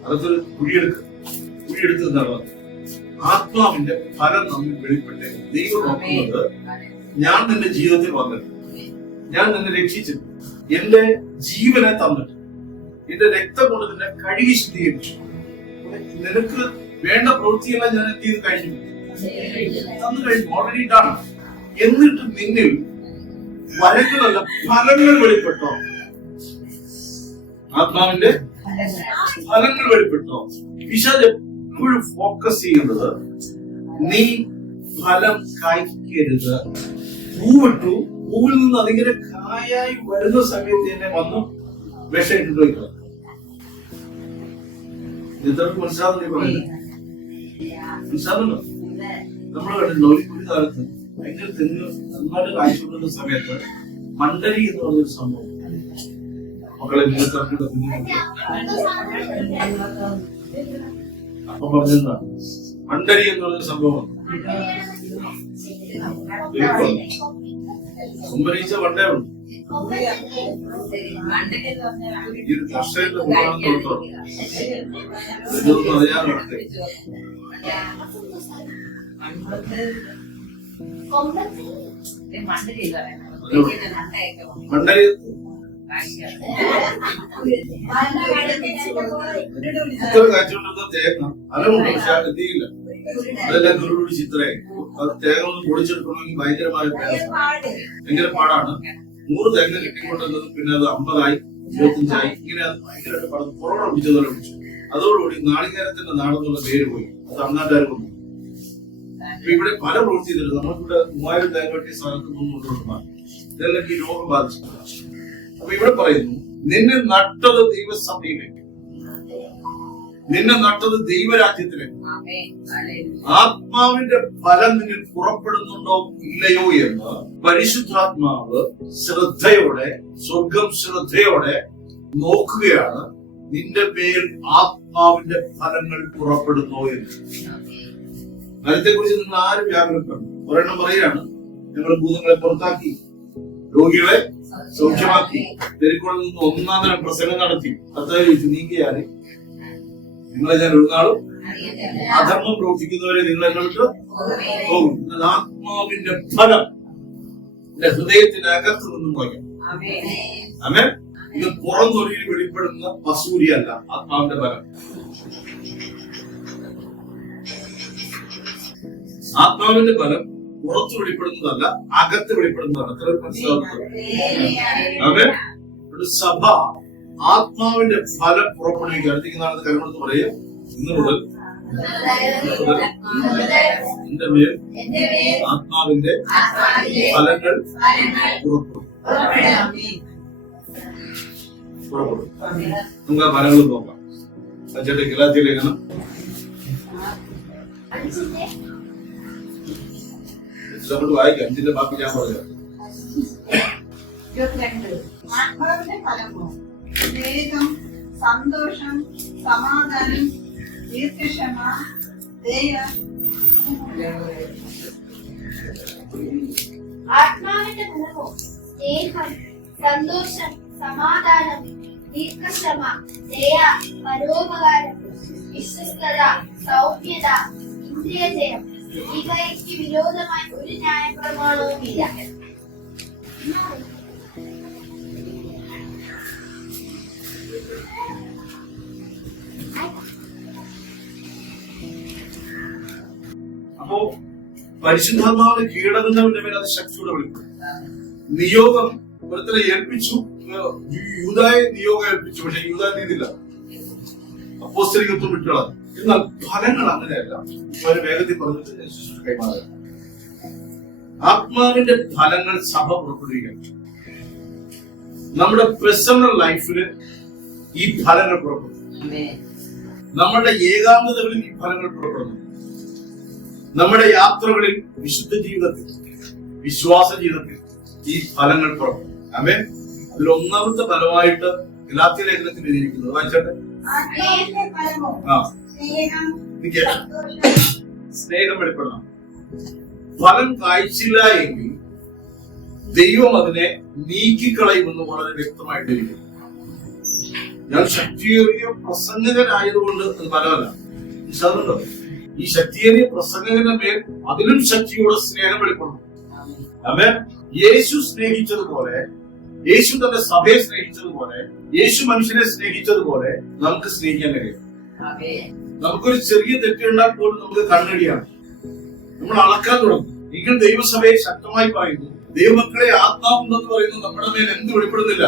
അകത്തൊരു കുഴിയെടുത്ത് നടന്നത്. ആത്മാവിന്റെ ഫലം നമ്മിൽ വെളിപ്പെട്ട് ദൈവം നോക്കുന്നത്, ഞാൻ നിന്റെ ജീവിതത്തിൽ വന്നിട്ട്, ഞാൻ നിന്നെ രക്ഷിച്ചിട്ട്, എന്റെ ജീവനെ തന്നിട്ട്, എന്റെ രക്തം കൊണ്ട് നിന്നെ കഴുകി ശുദ്ധീകരിച്ചു, നിനക്ക് വേണ്ട പ്രവൃത്തിയെല്ലാം ഞാൻ എന്ത് ചെയ്ത് കഴിഞ്ഞു, തന്നു കഴിഞ്ഞു, ഓൾറെഡി ഡൺ. എന്നിട്ട് നിന്നിൽ വരങ്ങളല്ല ഫലങ്ങൾ വെളിപ്പെട്ടോ? ആത്മാവിന്റെ ഫലങ്ങൾ വെളിപ്പെട്ടോ? പിശാച് എപ്പോഴും ഫോക്കസ് ചെയ്യുന്നത് നീ ഫലം കായ്ക്കരുത്. പൂവിട്ടു, പൂവിൽ നിന്ന് അതിങ്ങനെ കായായി വരുന്ന സമയത്ത് തന്നെ വന്നു വിഷം ഇട്ടിട്ട് വയ്ക്കുക. ഇത്രക്ക് മനസ്സിലാവുന്ന പറയുന്നത് മനസ്സിലാവുന്നുണ്ടോ? നമ്മൾ കണ്ടിട്ടുണ്ടോ ഒരു കാലത്ത് ഭയങ്കര തെങ്ങ് നന്നായിട്ട് കാഴ്ച സമയത്ത് മണ്ടരി എന്ന് പറഞ്ഞൊരു സംഭവം മക്കളെ നിങ്ങൾക്ക് അപ്പൊ പറഞ്ഞതാണ്. മണ്ടരി എന്ന് പറഞ്ഞൊരു സംഭവം കുമ്പരീച്ച വണ്ടേ ഉണ്ട്. മണ്ടലെന്ന് പറഞ്ഞാൽ ഈ ഒരു കർഷകന്റെ മുഖാണ് തൊട്ടോ ഇതൊന്നും അറിയാതെ മണ്ടലില്ല മണ്ടരി ഇത്ര കാച്ചുകൊണ്ടിരുന്ന തേങ്ങ അലമുണ്ട്, പക്ഷെ എത്തിയില്ല. അതെല്ലാം കുരുടി ചിത്രയായി. അത് തേങ്ങ ഒന്ന് പൊടിച്ചെടുക്കണമെങ്കിൽ ഭയങ്കരമായ പ്രയാസം, ഭയങ്കര പാടാണ്. 100 തേങ്ങ കിട്ടിക്കൊണ്ടിരുന്നത് പിന്നെ അത് 50ആയി, 25ആയി, ഇങ്ങനെ അത് ഭയങ്കരമായിട്ട് പടം കൊറോണ പിടിച്ചതോടെ പിടിച്ചു. അതോടുകൂടി നാളികേരത്തിന്റെ നാടെന്നുള്ള പേര് പോയി. അത് തമിഴ്നാട്ടുകാർ കൊണ്ടു. അപ്പൊ ഇവിടെ പല പ്രവൃത്തി ചെയ്തിട്ടുണ്ട്. നമ്മൾക്കിവിടെ 3000 തേങ്ങ വെട്ടിയ സ്ഥലത്ത് കൊണ്ടുകൊണ്ടുവന്നാൽ ഇതെല്ലാം ഈ രോഗം ബാധിച്ചു. അപ്പൊ ഇവിടെ പറയുന്നു, നിന്നെ നട്ടത് ദൈവസഭയിലേക്ക്, നിന്നെ നട്ടത് ദൈവരാജ്യത്തിലേക്ക്. ആത്മാവിന്റെ ഫലം നിന്നിൽ പുറപ്പെടുന്നുണ്ടോ ഇല്ലയോ എന്ന് പരിശുദ്ധാത്മാവ് ശ്രദ്ധയോടെ, സ്വർഗം ശ്രദ്ധയോടെ നോക്കുകയാണ്. നിന്റെ പേരിൽ ആത്മാവിന്റെ ഫലങ്ങൾ പുറപ്പെടുന്നോ എന്ന്. ഫലത്തെ കുറിച്ച് നിങ്ങൾ ആരും വ്യാകുലപ്പെടുന്നു. ഒരെണ്ണം പറയുകയാണ്, ഞങ്ങൾ ഭൂതങ്ങളെ പുറത്താക്കി, രോഗികളെ സൗഖ്യമാക്കി, തെരുക്കുകളിൽ നിന്ന് 1-ാം തരം പ്രസംഗം നടത്തി. കർത്താവ് ചോദിച്ചു, നീക്കിയാല് നിങ്ങളെ ഞാൻ ഒരു നാളും അധർമ്മം പ്രവർത്തിക്കുന്നവരെ നിങ്ങളെ വിട്ട് പോകും. ആത്മാവിന്റെ ഫലം എന്റെ ഹൃദയത്തിനകത്ത് നിന്നും പറയാം. ആമേൻ. ഇത് പുറം തൊലിയിൽ വെളിപ്പെടുന്ന വസൂരിയല്ല ആത്മാവിന്റെ ഫലം. ആത്മാവിന്റെ ഫലം പുറത്ത് വെളിപ്പെടുന്നതല്ല, അകത്ത് വെളിപ്പെടുന്നതാണ്. എത്ര മനസ്സിലാക്കുന്നത്? ആമേൻ. ഒരു സഭ ആത്മാവിന്റെ ഫലം പുറപ്പെടുവിക്കുക. അടുത്തേക്ക് കരുമെടുത്ത് പറയും, ഇന്ന് മുതൽ എന്റെ മേൽ ആത്മാവിന്റെ ഫലങ്ങൾ പുറപ്പെടും. നമുക്ക് ആ ഫലങ്ങൾ നോക്കാം. അച്ഛന്റെ ഗലാത്യ ലേഖനം 5 വായിക്കാം. 5ന്റെ ബാക്കി ഞാൻ പറയാം. 22 ആത്മാവിന്റെ ഫലമോ സ്നേഹം, സന്തോഷം, സമാധാനം, ദീർഘക്ഷമ, ദയ. ആത്മാവിന്റെ ഫലമോ സ്നേഹം, സന്തോഷം, സമാധാനം, ദീർഘക്ഷമ, ദയ, പരോപകാരം, വിശ്വസ്തത, സൗമ്യത, ഇന്ദ്രിയജയം. ഇവയ്ക്ക് വിരോധമായി ഒരു ന്യായപ്രമാണവുമില്ല. അപ്പോ പരിശുദ്ധാത്മാവിന് കീഴടങ്ങുന്നവന്റെ മേൽ അത് ശക്തിയോടെ വിളിക്കും. നിയോഗം ഒരുത്തരെ ഏൽപ്പിച്ചു, യൂദായെ നിയോഗം ഏൽപ്പിച്ചു. പക്ഷെ യൂദാ നീതില്ല, അപ്പോസ്തലികത്വം വിട്ടുകളാണ്. എന്നാൽ ഫലങ്ങൾ അങ്ങനെയല്ല. ഒരു വേഗത്തിൽ പറഞ്ഞിട്ട് കൈമാറുക. ആത്മാവിന്റെ ഫലങ്ങൾ സഭ പുറപ്പെടുവിക്കണം. നമ്മുടെ പേഴ്സണൽ ലൈഫില് ഈ ഫലങ്ങൾ പുറപ്പെടും. നമ്മുടെ ഏകാന്തതകളിൽ ഈ ഫലങ്ങൾ പുറപ്പെടുന്നു. നമ്മുടെ യാത്രകളിൽ, വിശുദ്ധ ജീവിതത്തിൽ, വിശ്വാസ ജീവിതത്തിൽ ഈ ഫലങ്ങൾ പുറപ്പെടും. ആമേൻ. അതിൽ 1-ാമത്തെ ഫലമായിട്ട് ഗലാത്യ ലേഖനത്തിൽ എഴുതിയിരിക്കുന്നത് വായിച്ചോട്ടെ. സ്നേഹം വെളിപ്പെടണം. ഫലം കായ്ച്ചില്ല എങ്കിൽ ദൈവം അതിനെ നീക്കിക്കളയുമെന്ന് വളരെ വ്യക്തമായിട്ട് ഇരിക്കും. ഞാൻ ശക്തിയേറിയ പ്രസംഗകനായതുകൊണ്ട് അത് ഫലമല്ല. മനസ്സിലാകുന്നുണ്ടോ? ഈ ശക്തിയേറിയ പ്രസംഗകന്റെ മേൽ അതിലും ശക്തിയോടെ സ്നേഹം വെളിപ്പെടണം. ആമേൻ. യേശു സ്നേഹിച്ചതുപോലെ, യേശു തന്റെ സഭയെ സ്നേഹിച്ചതുപോലെ, യേശു മനുഷ്യനെ സ്നേഹിച്ചതുപോലെ നമുക്ക് സ്നേഹിക്കാൻ കഴിയും. നമുക്കൊരു ചെറിയ തെറ്റുണ്ടാൽ പോലും നമുക്ക് കണ്ണടിയാണ്. നമ്മൾ അളക്കാൻ തുടങ്ങും. എങ്കിൽ ദൈവസഭയെ ശക്തമായി പറയുന്നു, ദൈവമക്കളെ ആത്മാവെന്ന് പറയുന്നു നമ്മുടെ മേൽ എന്ത് വെളിപ്പെടുന്നില്ല.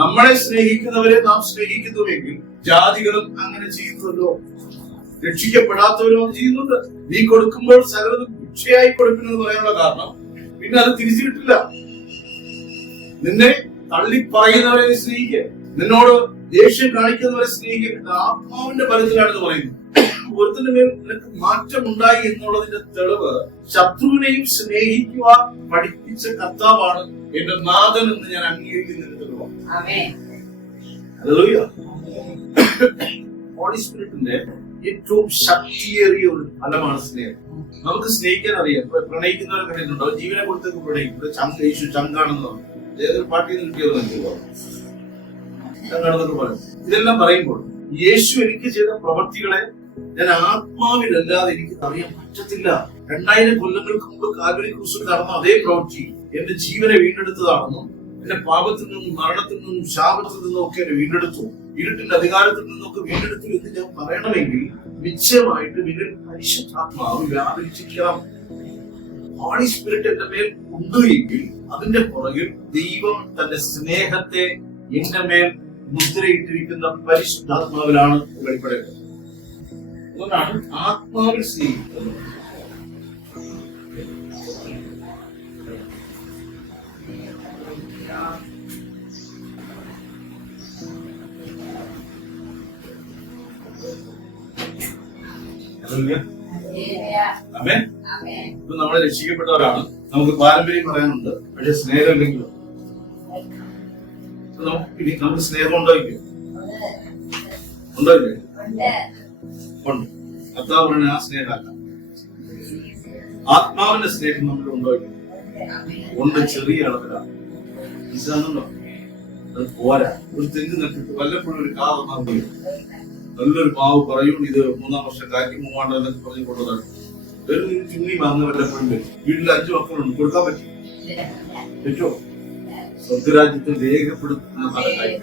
നമ്മളെ സ്നേഹിക്കുന്നവരെ നാം സ്നേഹിക്കുന്നുവെങ്കിൽ ജാതികളും അങ്ങനെ ചെയ്യുന്നുണ്ടോ? രക്ഷിക്കപ്പെടാത്തവരും അത് ചെയ്യുന്നുണ്ട്. നീ കൊടുക്കുമ്പോൾ സകലതും ഭിക്ഷയായി കൊടുക്കുന്നെന്ന് പറയാനുള്ള കാരണം പിന്നെ അത് തിരിച്ചു കിട്ടില്ല. നിന്നെ തള്ളി പറയുന്നവരെ നീ സ്നേഹിക്കുക, നിന്നോട് ദേഷ്യം കാണിക്കുന്നവരെ സ്നേഹിക്കുക. ആത്മാവിന്റെ ഫലത്തിലാണെന്ന് പറയുന്നത്. ഒരുത്തിന്റെ മേൽ നിനക്ക് മാറ്റം ഉണ്ടായി എന്നുള്ളതിന്റെ തെളിവ് ശത്രുവിനെയും സ്നേഹിക്കുവാൻ പഠിപ്പിച്ച കർത്താവാണ് എന്റെ നാഥൻ എന്ന് ഞാൻ അംഗീകരിക്കുന്നതിന് തെളിവാണ്. ഹല്ലേലൂയ. ഹോളി സ്പിരിറ്റിന്റെ ഏറ്റവും ശക്തിയേറിയ ഒരു ഫലമാണ് സ്നേഹം. നമുക്ക് സ്നേഹിക്കാൻ അറിയാം. പ്രണയിക്കുന്നവരെ കണ്ടിട്ടുണ്ടോ? ജീവനെ കൊടുത്തേക്ക് പ്രണയിക്കും. യേശു ചങ്കാണെന്ന് പറഞ്ഞു. ഏതൊരു പാർട്ടിയിൽ നിന്ന് കിട്ടിയതെന്ന് ചങ്കാണെന്നൊക്കെ പറയും. ഇതെല്ലാം പറയുമ്പോൾ യേശു എനിക്ക് ചെയ്ത പ്രവൃത്തികളെ ഞാൻ ആത്മാവിലല്ലാതെ എനിക്ക് അറിയാൻ പറ്റത്തില്ല. 2000 കൊല്ലങ്ങൾക്ക് മുമ്പ് കാൽവരി ക്രൂശിൽ നടന്ന അതേ പ്രവൃത്തി എന്റെ ജീവനെ വീണ്ടെടുത്തതാണെന്നും എന്റെ പാപത്തിൽ നിന്നും മരണത്തിൽ നിന്നും ശാപത്തിൽ നിന്നും ഒക്കെ എന്നെ വീണ്ടെടുത്തു, ഇരുട്ടിന്റെ അധികാരത്തിൽ നിന്നൊക്കെ വീണ്ടെടുത്തു എന്ന് ഞാൻ പറയണമെങ്കിൽ നിശ്ചയമായിട്ട് ഇതിൽ പരിശുദ്ധാത്മാവ് വ്യാപരിച്ചിരിക്കണം. ഹോളി സ്പിരിറ്റ് എന്റെ മേൽ ഉണ്ട് എങ്കിൽ അതിന്റെ പുറകിൽ ദൈവം തന്റെ സ്നേഹത്തെ എന്റെ മേൽ മുദ്രയിട്ടിരിക്കുന്ന പരിശുദ്ധാത്മാവിലാണ് വെളിപ്പെടേണ്ടത്. അതുകൊണ്ടാണ് ആത്മാവിൽ സ്നേഹിക്കുന്നത്. ആമേൻ. ഇപ്പൊ നമ്മളെ രക്ഷിക്കപ്പെട്ടവരാണ്, നമുക്ക് പാരമ്പര്യം പറയാനുണ്ട്, പക്ഷെ സ്നേഹം ഇല്ലെങ്കിലും നമുക്ക് സ്നേഹം ഉണ്ടോയില്ലേ? ഉണ്ടോയില്ലേ? ഉണ്ട്. കർത്താവ് പറഞ്ഞ ആ സ്നേഹമല്ല, ആത്മാവിന്റെ സ്നേഹം നമ്മൾ ഉണ്ടോയില്ലേ? ഉണ്ട്, ചെറിയ അളവിലാണ്. മനസ്സിലാകുന്നുണ്ടോ? അത് പോരാ. ഒരു തെങ്ങ് നട്ടിട്ട് വല്ലപ്പോഴും ഒരു കാ വന്നാൽ മതി. നല്ലൊരു മാവ് പറയും, ഇത് 3-ാം വർഷക്കാർക്ക് 3 എന്നൊക്കെ പറഞ്ഞു കൊണ്ടുവന്നാണ്. ഒരു ചുണ്ണി വാങ്ങുന്ന വല്ലപ്പോഴും വരും. വീട്ടിൽ 5 മക്കളുണ്ട്, കൊടുക്കാൻ പറ്റും? പറ്റുമോ? സ്വർഗരാജ്യത്തിൽ രേഖപ്പെടുത്തുന്ന ഫലമായി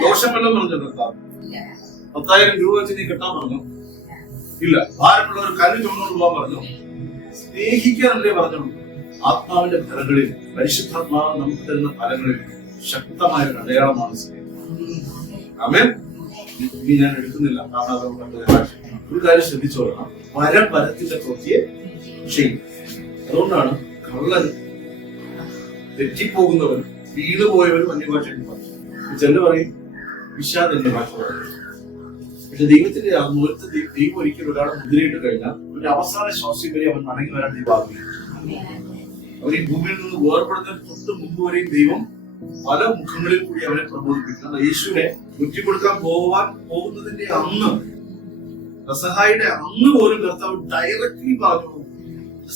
ദോഷമെല്ലാം പറഞ്ഞു കർത്താവ്. 10,000 രൂപ വെച്ച് നീ കെട്ടാൻ പറഞ്ഞു? ഇല്ല. ഭാരമുള്ള ഒരു കല്ല് ചുമന്നുകൊണ്ട് പോകാൻ പറഞ്ഞു? സ്നേഹിക്കാനല്ലേ പറഞ്ഞോളൂ. ആത്മാവിന്റെ ഫലങ്ങളിൽ, പരിശുദ്ധാത്മാവ് നമുക്ക് തരുന്ന ഫലങ്ങളിൽ ശക്തമായ ഒരു അടയാളമാണ് സ്നേഹം. ആമേൻ. ഇനി ഞാൻ എടുക്കുന്നില്ല, കാരണം ഒരു കാര്യം ശ്രദ്ധിച്ചോളണം. വരത്തിന്റെ പ്രവൃത്തിയെ ചെയ്യും. അതുകൊണ്ടാണ് കള്ളൻ, തെറ്റിപ്പോകുന്നവരും വീണുപോയവരും അന്യഭാഷ പറഞ്ഞു. ചിലർ പറയും വിഷാദ് അന്യഭാഷ പറയും. പക്ഷെ ദൈവത്തിന്റെ ദൈവം ഒരിക്കലും ഒരാളെ മുദ്രയിട്ട് കഴിഞ്ഞാൽ ഒരു അവസാന ശ്വാസം വരെ അവൻ മടങ്ങി വരാൻ ദൈവം ആഗ്രഹിക്കും. അവർ ഈ ഭൂമിയിൽ നിന്ന് വേർപ്പെടുന്നതിന് തൊട്ട് മുമ്പ് വരെയും ദൈവം പല മുഖങ്ങളിൽ കൂടി അവനെ പ്രബോധിപ്പിക്കണം. യേശുവിനെ ഒറ്റിക്കൊടുക്കാൻ പോകുന്നതിന്റെ അന്ന്, പെസഹായുടെ അന്ന് പോലും കർത്താവ് ഡയറക്ട്ലി പറഞ്ഞു.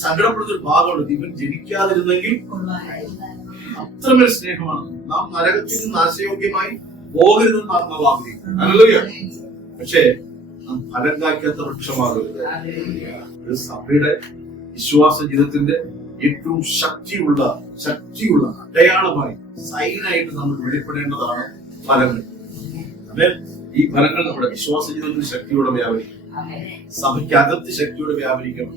സങ്കടപ്പെടുന്ന ഒരു ഭാഗമുണ്ട്, ഇവൻ ജനിക്കാതിരുന്നെങ്കിൽ. അത്രമേൽ സ്നേഹമാണ്. നാം നരകത്തിൽ നിന്ന് നാശയോഗ്യമായി പോകരുതെന്ന് ആത്മാവ് ആഗ്രഹിക്കും. ഹല്ലേലൂയ. പക്ഷേ നാം ഫലം കായ്ക്കാത്ത വൃക്ഷമാകരുത്. ഒരു സഭയുടെ വിശ്വാസ ജീവിതത്തിന്റെ ഏറ്റവും ശക്തിയുള്ള അടയാളമായി, സൈനായിട്ട് നമ്മൾ വെളിപ്പെടേണ്ടതാണ് ഫലങ്ങൾ. അതെ, ഈ ഫലങ്ങൾ നമ്മുടെ വിശ്വാസ ജീവിതത്തിൽ ശക്തിയോടെ വ്യാപരിക്കും. സഭയ്ക്കകത്ത് ശക്തിയോടെ വ്യാപരിക്കണം.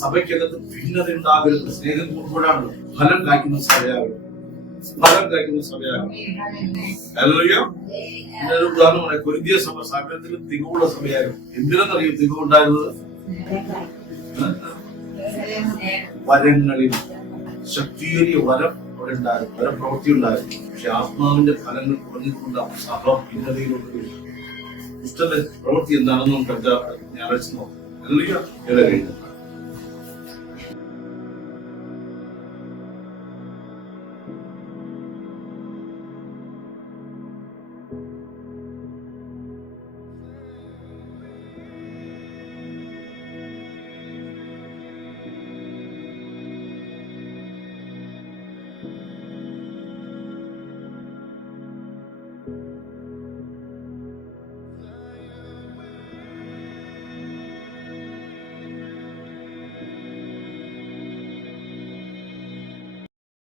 സഭയ്ക്കകത്ത് ഭിന്നത ഉണ്ടാകരുത്. സ്നേഹം കൂടുമ്പോഴാണ് ഫലം കായ്ക്കുന്ന സഭയാകും. ഹല്ലേലൂയ. ഒരു ഉദാഹരണമാണ് കൊരിന്ത്യ സഭ. സകലത്തിൽ തികവുള്ള സഭയായിരുന്നു. എന്തിനെന്നറിയും തികവുണ്ടായിരുന്നത്? വരങ്ങളിൽ ശക്തിയേറിയ വരം അവിടെ ഉണ്ടായിരുന്നു, വരപ്രവൃത്തി ഉണ്ടായിരുന്നു. പക്ഷെ ആത്മാവിന്റെ ഫലങ്ങൾ കുറഞ്ഞുകൊണ്ട് സഭ ഭിന്നതയിലൊക്കെ ഇഷ്ടത്തെ പ്രവൃത്തി എന്താണെന്ന് നമുക്ക് ഞായറാഴ്ച നോക്കാം.